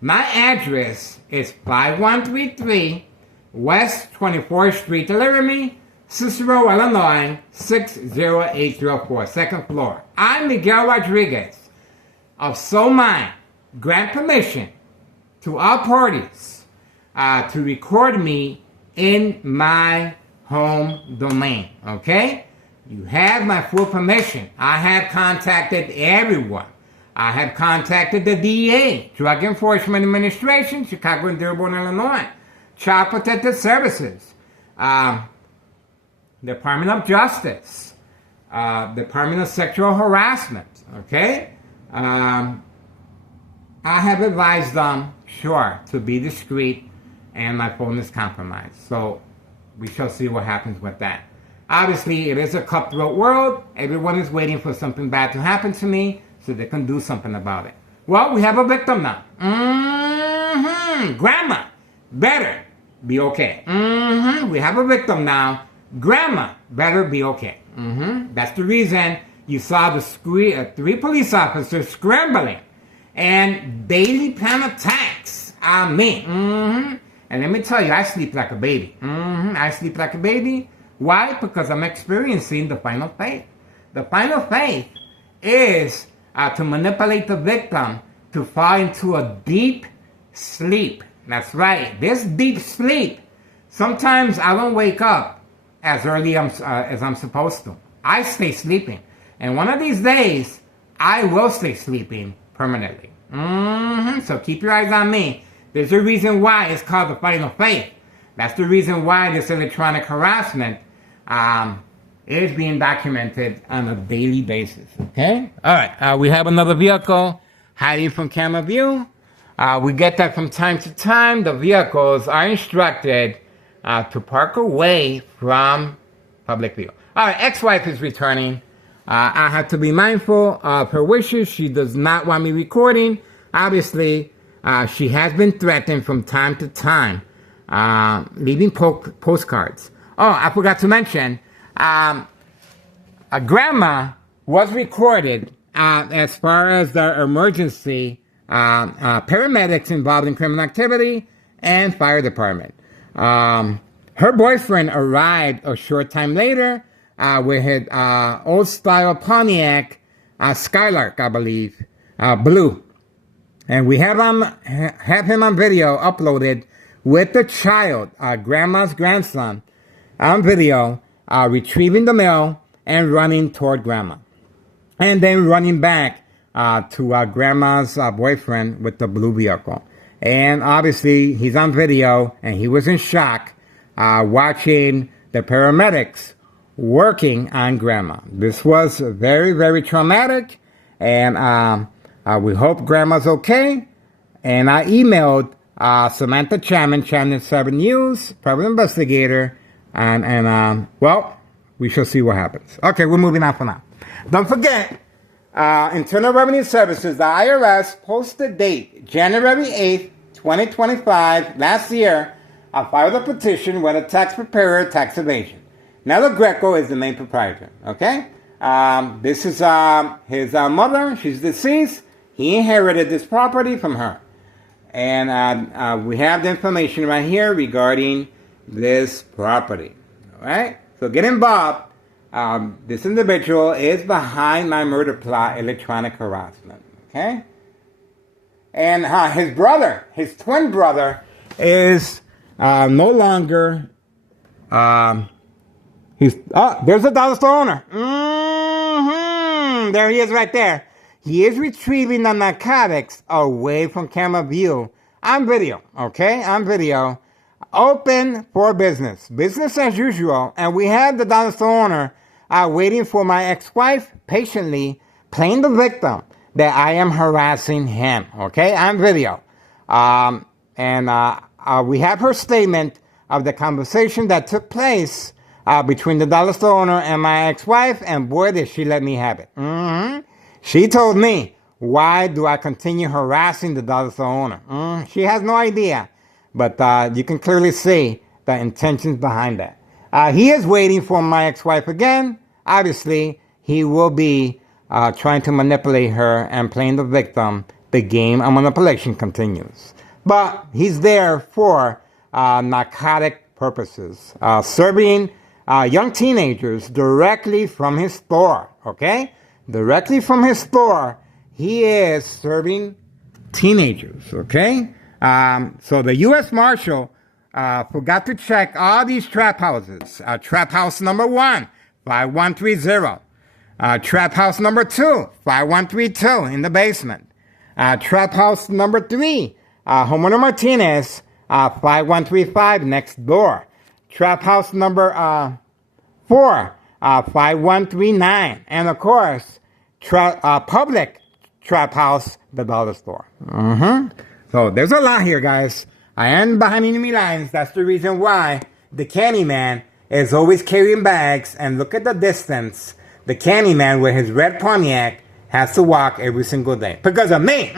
My address is 5133 West 24th Street, Laramie, Cicero, Illinois, 60804, second floor. I, Miguel Rodriguez, of Soul Mind, grant permission to all parties to record me in my home domain, okay? You have my full permission. I have contacted everyone. I have contacted the DEA, Drug Enforcement Administration, Chicago and Dearborn, Illinois, Child Protective Services, Department of Justice, Department of Sexual Harassment, okay? I have advised them, sure, to be discreet, and my phone is compromised. So we shall see what happens with that. Obviously, it is a cutthroat world. Everyone is waiting for something bad to happen to me so they can do something about it. Well, we have a victim now. Grandma better be okay. We have a victim now. Grandma better be okay. That's the reason you saw the three police officers scrambling and daily plan attacks on me. And let me tell you, I sleep like a baby. I sleep like a baby. Why? Because I'm experiencing the final faith. The final faith is to manipulate the victim to fall into a deep sleep. That's right, this deep sleep. Sometimes I don't wake up as early as I'm supposed to. I stay sleeping. And one of these days, I will stay sleeping permanently. So keep your eyes on me. There's a reason why it's called the final faith. That's the reason why this electronic harassment is being documented on a daily basis. Okay? All right. We have another vehicle hiding from camera view. We get that from time to time. The vehicles are instructed to park away from public view. All right. Ex-wife is returning. I have to be mindful of her wishes. She does not want me recording. Obviously, she has been threatened from time to time, leaving postcards. Oh, I forgot to mention, a grandma was recorded as far as the emergency paramedics involved in criminal activity and fire department. Her boyfriend arrived a short time later with his old-style Pontiac Skylark, I believe, blue. And we have him on video uploaded with the child, grandma's grandson, on video, retrieving the mail and running toward grandma. And then running back to grandma's boyfriend with the blue vehicle. And obviously, he's on video, and he was in shock watching the paramedics working on grandma. This was very, very traumatic, and we hope grandma's okay. And I emailed Samantha Chapman, Channel 7 News, private investigator, and well, we shall see what happens. Okay, we're moving on for now. Don't forget, Internal Revenue Services, the IRS, posted date January 8th, 2025, last year. I filed a petition with a tax preparer, tax evasion. Nella Greco is the main proprietor, okay? This is his mother. She's deceased. He inherited this property from her. And we have the information right here regarding this property, all right? So get involved. This individual is behind my murder plot, electronic harassment, okay? And his brother, his twin brother, is no longer, there's a dollar store owner. There he is right there. He is retrieving the narcotics away from camera view on video, okay? On video. Open for business. Business as usual. And we have the dollar store owner waiting for my ex-wife, patiently playing the victim that I am harassing him, okay? On video. We have her statement of the conversation that took place between the dollar store owner and my ex-wife, and boy, did she let me have it. She told me, why do I continue harassing the dollar store owner? She has no idea, but you can clearly see the intentions behind that. He is waiting for my ex-wife again. Obviously, he will be trying to manipulate her and playing the victim. The game of manipulation continues. But he's there for narcotic purposes, serving young teenagers directly from his store, okay? Directly from his store, he is serving teenagers, okay? So the U.S. Marshal forgot to check all these trap houses. Trap house number 1, 5130. Trap house number 2, 5132 in the basement. Trap house number 3, Homeowner Martinez, 5135 next door. Trap house number 4, 5139. And of course, public trap house, the dollar store. So there's a lot here, guys. I am behind enemy lines. That's the reason why the Candyman is always carrying bags. And look at the distance. The Candyman with his red Pontiac has to walk every single day. Because of me.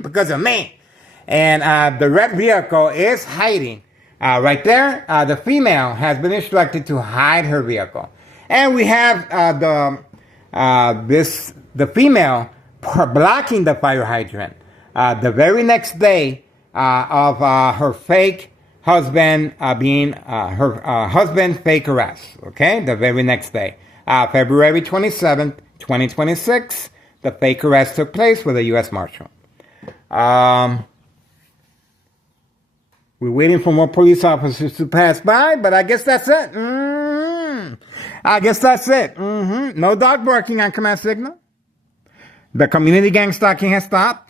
Because of me. And the red vehicle is hiding. Right there, the female has been instructed to hide her vehicle. And we have the female blocking the fire hydrant. The very next day of her fake husband being her husband fake arrest. Okay, the very next day, February 27th, 2026, the fake arrest took place with a U.S. Marshal. We're waiting for more police officers to pass by, but I guess that's it. I guess that's it. No dog barking on command signal. The community gang stalking has stopped.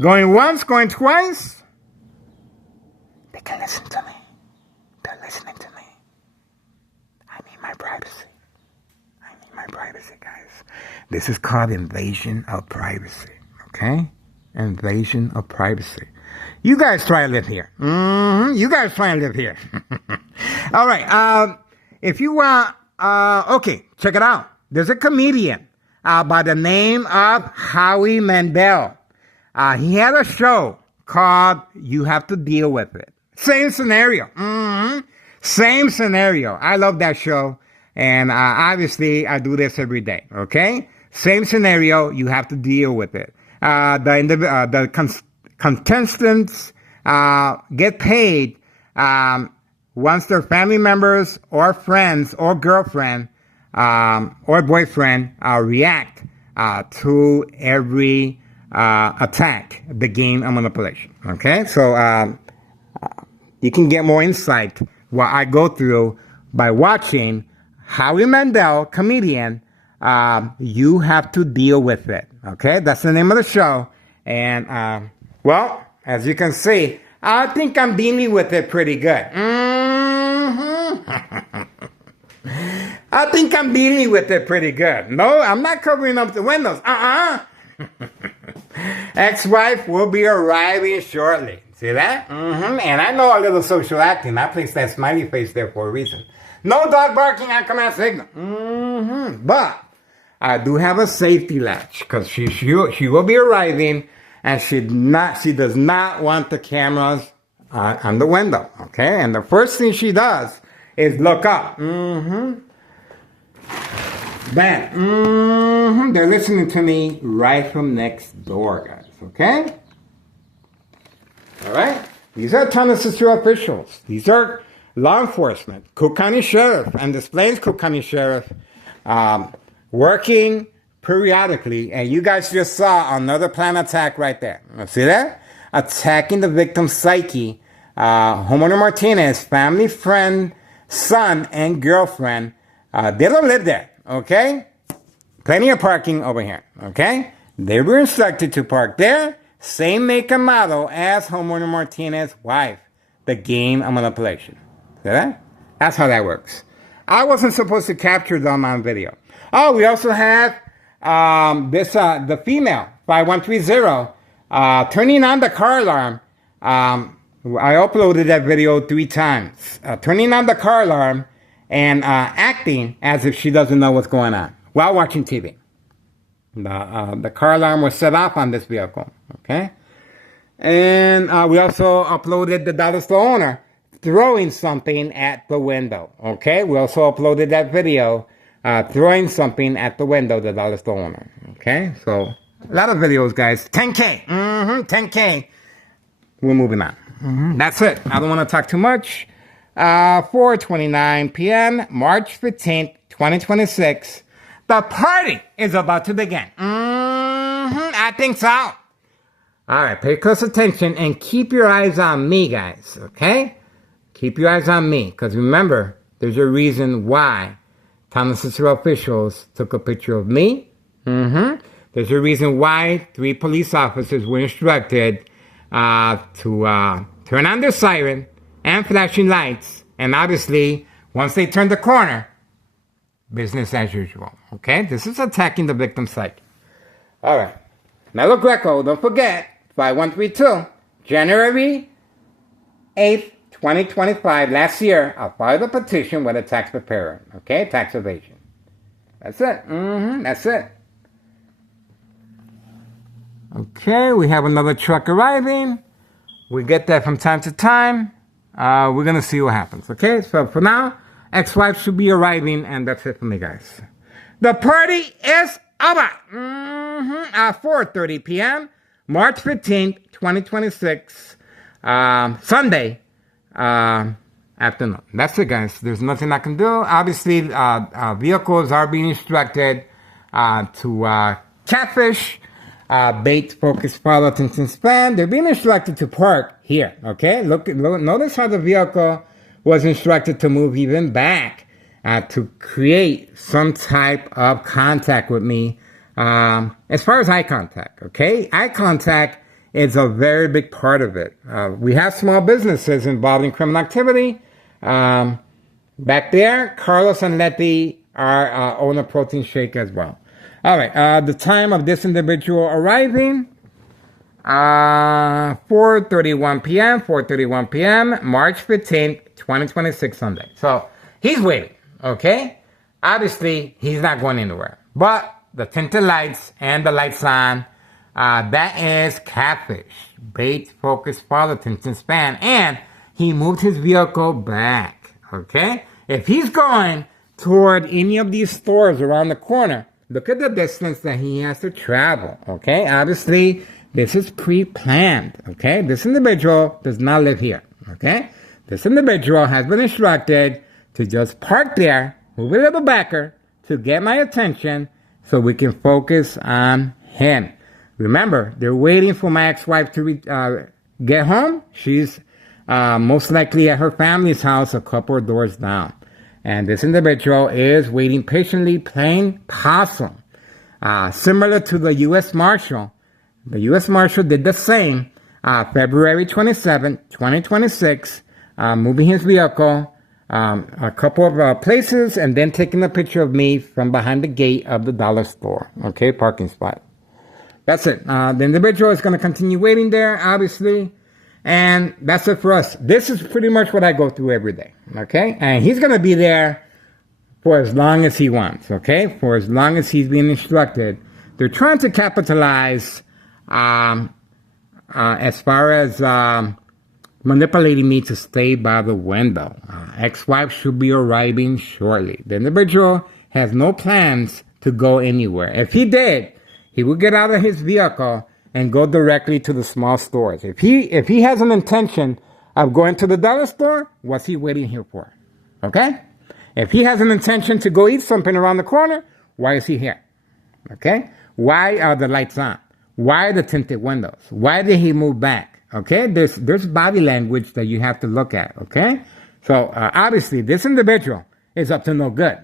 Going once, going twice. They can listen to me. They're listening to me. I need my privacy. I need my privacy, guys. This is called invasion of privacy. Okay? Invasion of privacy. You guys try to live here. You guys try and live here. All right. If you want, okay, check it out. There's a comedian by the name of Howie Mandel. He had a show called You Have to Deal With It. Same scenario. Same scenario. I love that show. And obviously, I do this every day. Okay? Same scenario. You have to deal with it. The contestants get paid once their family members or friends or girlfriend or boyfriend react to every attack, the game of manipulation. Okay, so you can get more insight what I go through by watching Howie Mandel, comedian. You have to deal with it. Okay, that's the name of the show. And well, as you can see, I think I'm dealing with it pretty good. I think I'm dealing with it pretty good. No, I'm not covering up the windows. Ex-wife will be arriving shortly. See that? And I know a little social acting. I placed that smiley face there for a reason. No dog barking on command signal. But I do have a safety latch because she will be arriving, and she does not want the cameras on the window. Okay, and the first thing she does is look up. Bam. They're listening to me right from next door, guys. Okay. All right. These are Tennessee officials. These are law enforcement, Cook County Sheriff, and Des Plaines Cook County Sheriff, working periodically. And you guys just saw another planned attack right there. See that? Attacking the victim's psyche. Homeowner Martinez, family, friend, son, and girlfriend. They don't live there. Okay? Plenty of parking over here. Okay? They were instructed to park there. Same make and model as Homeowner Martinez's wife. The game of manipulation. See that? That's how that works. I wasn't supposed to capture them on video. Oh, we also have the female, 5130, turning on the car alarm. I uploaded that video 3 times. Turning on the car alarm and acting as if she doesn't know what's going on while watching TV. The car alarm was set off on this vehicle. Okay? And we also uploaded the dollar store owner throwing something at the window. Okay? We also uploaded that video throwing something at the window, the dollar store owner. Okay? So, a lot of videos, guys. 10K. 10K. We're moving on. That's it. I don't want to talk too much. 4:29 p.m., March 15th, 2026. The party is about to begin. I think so. All right, pay close attention and keep your eyes on me, guys, okay? Keep your eyes on me, because remember, there's a reason why Thomas Cicero officials took a picture of me. There's a reason why 3 police officers were instructed to turn on their siren and flashing lights. And obviously, once they turn the corner, business as usual. Okay? This is attacking the victim psyche. All right. Mello Greco, don't forget, 5132, January 8th, 2025, last year, I filed a petition with a tax preparer. Okay? Tax evasion. That's it. That's it. Okay, we have another truck arriving. We get that from time to time. We're going to see what happens. Okay? So for now, ex-wife should be arriving, and that's it for me, guys. The party is over. At 4:30 p.m., March 15th, 2026, Sunday afternoon. That's it, guys. There's nothing I can do. Obviously, vehicles are being instructed to catfish, bait, focus, follow, attention span. They're being instructed to park here. Okay? Look, notice how the vehicle was instructed to move even back to create some type of contact with me. As far as eye contact, okay? Eye contact is a very big part of it. We have small businesses involved in criminal activity. Back there, Carlos and Letty are own a protein shake as well. All right, the time of this individual arriving, 4:31 p.m., March 15th, 2026, Sunday. So he's waiting, okay? Obviously, he's not going anywhere. But the tinted lights and the lights on, that is catfish. Bait, focus, follow, attention span. And he moved his vehicle back, okay? If he's going toward any of these stores around the corner, look at the distance that he has to travel, okay? Obviously, this is pre-planned, okay? This individual does not live here, okay? This individual has been instructed to just park there, move a little backer to get my attention so we can focus on him. Remember, they're waiting for my ex-wife to get home. She's most likely at her family's house a couple of doors down. And this individual is waiting patiently playing possum. Similar to the U.S. Marshal. The U.S. Marshal did the same February 27, 2026, moving his vehicle a couple of places and then taking a picture of me from behind the gate of the dollar store. Okay, parking spot. That's it. The individual is going to continue waiting there, obviously. And that's it for us. This is pretty much what I go through every day. Okay? And he's going to be there for as long as he wants. Okay? For as long as he's being instructed. They're trying to capitalize as far as manipulating me to stay by the window. Ex-wife should be arriving shortly. The individual has no plans to go anywhere. If he did, he would get out of his vehicle and go directly to the small stores. If he has an intention of going to the dollar store, what's he waiting here for? Okay? If he has an intention to go eat something around the corner, why is he here? Okay? Why are the lights on? Why are the tinted windows? Why did he move back? Okay? There's body language that you have to look at. Okay? So, obviously, this individual is up to no good.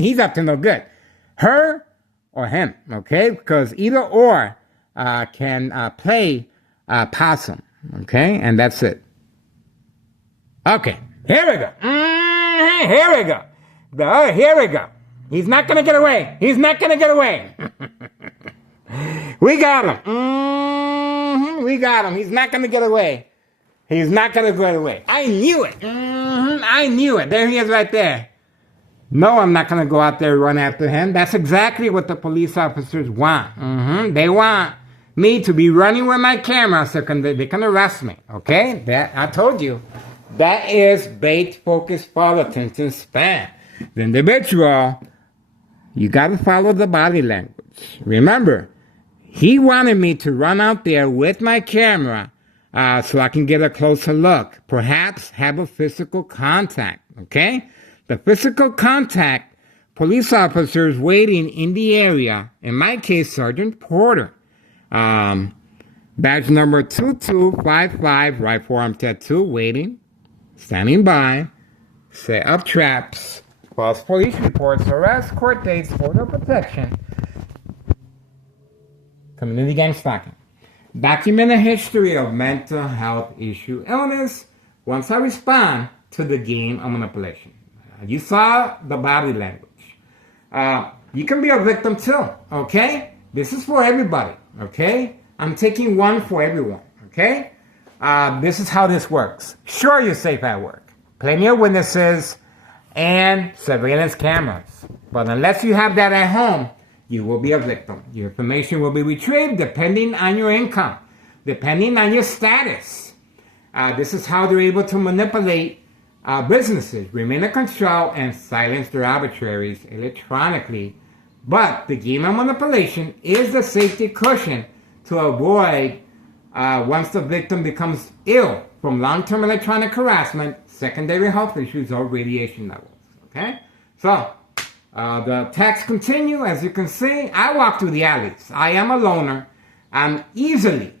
He's up to no good. Her or him. Okay? Because either or can play possum. Okay? And that's it. Okay. Here we go. Here we go. Here we go. He's not going to get away. He's not going to get away. We got him. We got him. He's not going to get away. He's not going to get away. I knew it. I knew it. There he is right there. No, I'm not going to go out there and run after him. That's exactly what the police officers want. They want me to be running with my camera so they can arrest me. Okay? That I told you. That is bait, focus, follow, attention span. The individual, you got to follow the body language. Remember, he wanted me to run out there with my camera so I can get a closer look. Perhaps have a physical contact, okay? The physical contact, police officers waiting in the area, in my case, Sergeant Porter. Badge number 2255, right forearm tattoo, waiting, standing by, set up traps, false police reports, arrest, court dates, order of protection, community gang stalking. Document a history of mental health issue illness. Once I respond to the game of manipulation. You saw the body language. You can be a victim too, okay? This is for everybody, okay? I'm taking one for everyone, okay? This is how this works. Sure, you're safe at work. Plenty of witnesses and surveillance cameras. But unless you have that at home, you will be a victim. Your information will be retrieved depending on your income, depending on your status. This is how they're able to manipulate businesses, remain in control, and silence their arbitraries electronically. But the game of manipulation is the safety cushion to avoid once the victim becomes ill from long-term electronic harassment, secondary health issues, or radiation levels. Okay? So, the attacks continue. As you can see, I walk through the alleys. I am a loner. I'm easily,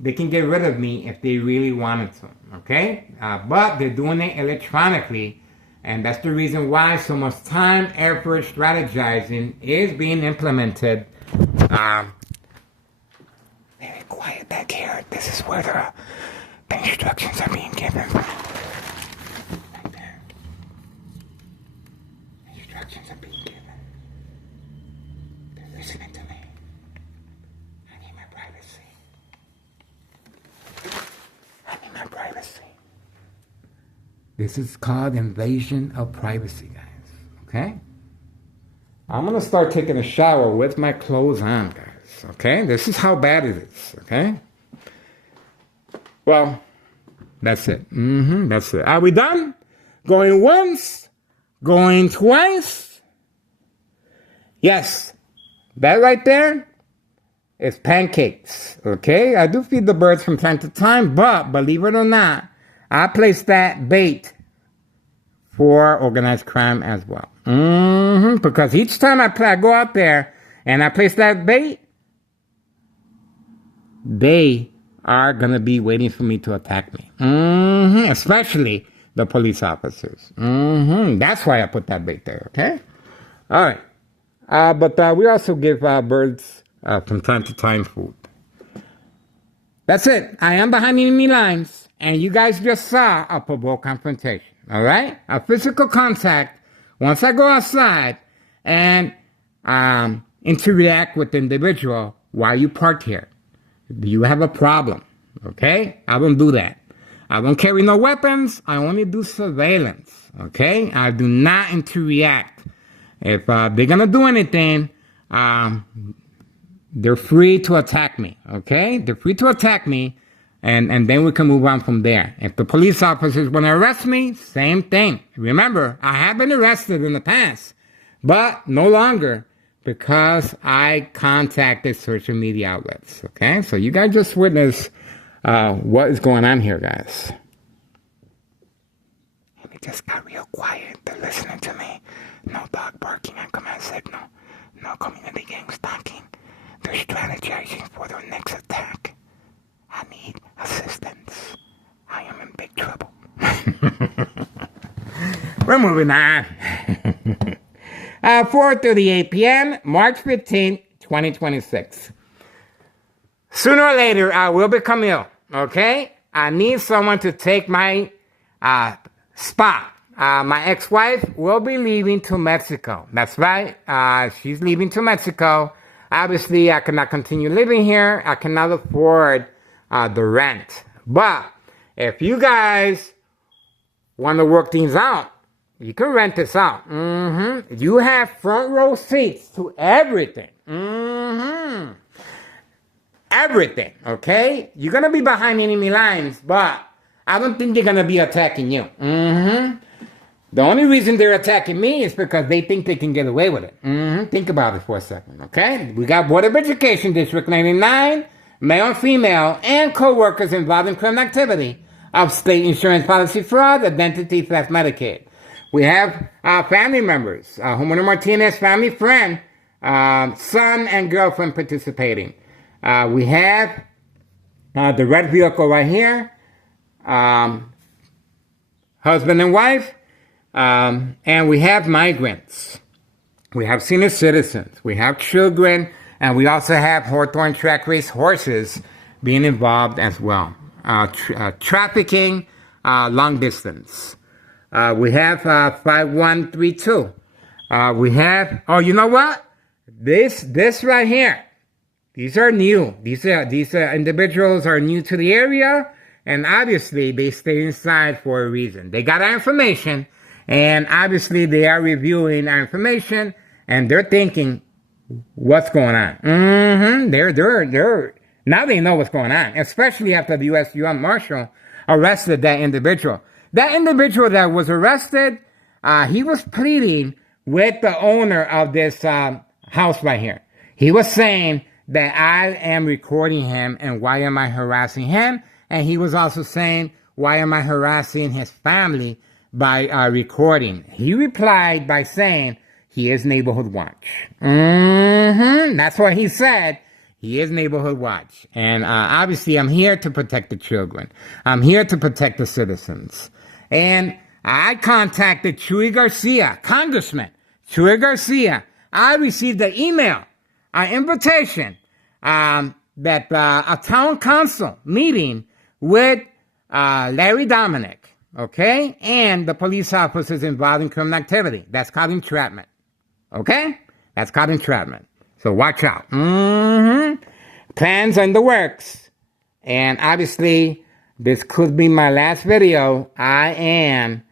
they can get rid of me if they really wanted to. Okay? But they're doing it electronically. And that's the reason why so much time, effort, strategizing is being implemented. Very quiet back here. This is where the instructions are being given. Right there. Instructions are being given. They're listening to me. I need my privacy. I need my privacy. This is called invasion of privacy, guys. Okay? I'm going to start taking a shower with my clothes on, guys. Okay? This is how bad it is. Okay? Well, that's it. That's it. Are we done? Going once? Going twice? Yes. That right there is pancakes. Okay? I do feed the birds from time to time, but believe it or not, I place that bait for organized crime as well. Because each time I go out there and I place that bait, they are going to be waiting for me to attack me. Especially the police officers. That's why I put that bait there, okay? All right. But we also give birds from time to time food. That's it. I am behind enemy lines. And you guys just saw a provoked confrontation, all right? A physical contact once I go outside and interact with the individual while you park here. Do you have a problem? Okay? I don't do that. I don't carry no weapons. I only do surveillance, okay? I do not interact. If they're going to do anything, they're free to attack me, okay? They're free to attack me. And then we can move on from there. If the police officers want to arrest me, same thing. Remember, I have been arrested in the past, but no longer because I contacted social media outlets. Okay, so you guys just witness what is going on here, guys. And it just got real quiet. They're listening to me. No dog barking on command signal. No community gang stalking. They're strategizing for their next attack. I need assistance. I am in big trouble. We're moving on. 4:38 p.m., March 15th, 2026. Sooner or later, I will become ill, okay? I need someone to take my spot. My ex-wife will be leaving to Mexico. That's right. She's leaving to Mexico. Obviously, I cannot continue living here. I cannot afford the rent. But if you guys want to work things out, you can rent this out. You have front row seats to everything. Everything, okay? You're going to be behind enemy lines, but I don't think they're going to be attacking you. The only reason they're attacking me is because they think they can get away with it. Think about it for a second, okay? We got Board of Education, District 99, male and female, and co-workers involved in criminal activity of state insurance policy fraud, identity theft, Medicaid. We have family members, Humano Martinez family friend, son and girlfriend participating. We have the red vehicle right here, husband and wife, and we have migrants. We have senior citizens. We have children, and we also have Hawthorne track race horses being involved as well. Trafficking, long distance. We have 5132. We have, oh, you know what? This right here. These are new. These individuals are new to the area, and obviously they stay inside for a reason. They got our information, and obviously they are reviewing our information, and they're thinking, what's going on? They're now they know what's going on, especially after the U.S. UN Marshal arrested that individual. That individual that was arrested, he was pleading with the owner of this house right here. He was saying that I am recording him, and why am I harassing him? And he was also saying, why am I harassing his family by recording? He replied by saying, he is Neighborhood Watch. That's what he said. He is Neighborhood Watch. And obviously, I'm here to protect the children. I'm here to protect the citizens. And I contacted Chuy Garcia, Congressman Chuy Garcia. I received an email, an invitation that a town council meeting with Larry Dominic, okay, and the police officers involved in criminal activity. That's called entrapment, okay? That's called entrapment. So watch out. Plans are in the works. And obviously, this could be my last video. I am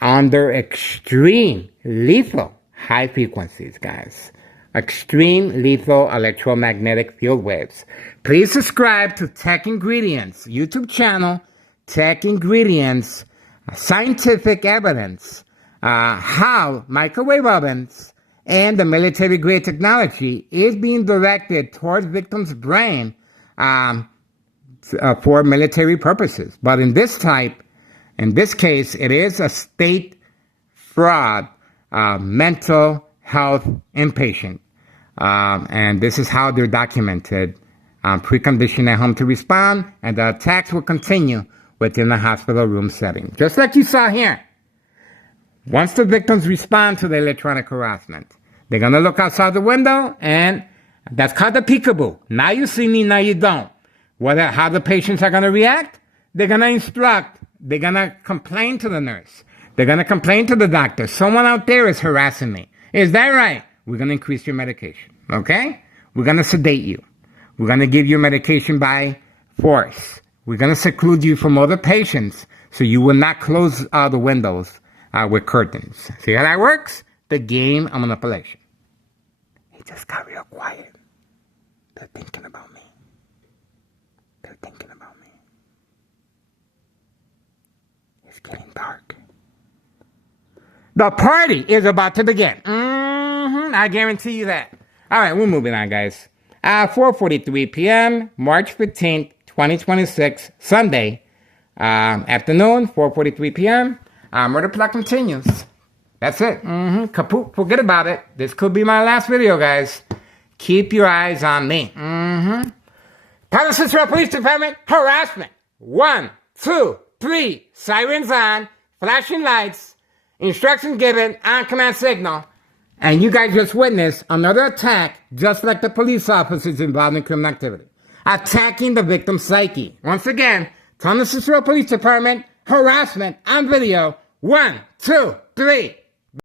under extreme lethal high frequencies, guys. Extreme lethal electromagnetic field waves. Please subscribe to Tech Ingredients YouTube channel. Tech Ingredients, scientific evidence, how microwave ovens and the military-grade technology is being directed towards victims' brain for military purposes. But in this case, it is a state fraud, mental health inpatient. And this is how they're documented. Preconditioned at home to respond, and the attacks will continue within the hospital room setting. Just like you saw here. Once the victims respond to the electronic harassment, they're going to look outside the window, and that's called the peekaboo. Now you see me, now you don't. How the patients are going to react? They're going to instruct. They're going to complain to the nurse. They're going to complain to the doctor. Someone out there is harassing me. Is that right? We're going to increase your medication, okay? We're going to sedate you. We're going to give you medication by force. We're going to seclude you from other patients so you will not close the windows with curtains. See how that works? The game of manipulation. He just got real quiet. They're thinking about me. They're thinking about me. It's getting dark. The party is about to begin. I guarantee you that. All right, we're moving on, guys. 4:43 p.m., March 15th, 2026, Sunday, afternoon, 4:43 p.m. Murder plot continues. That's it. Kaput. Forget about it. This could be my last video, guys. Keep your eyes on me. Patterson Police Department harassment. 1, 2, 3. Sirens on. Flashing lights. Instructions given. On command signal. And you guys just witnessed another attack, just like the police officers involved in criminal activity. Attacking the victim's psyche. Once again, Thomas Cicero Police Department harassment on video. 1, 2, 3.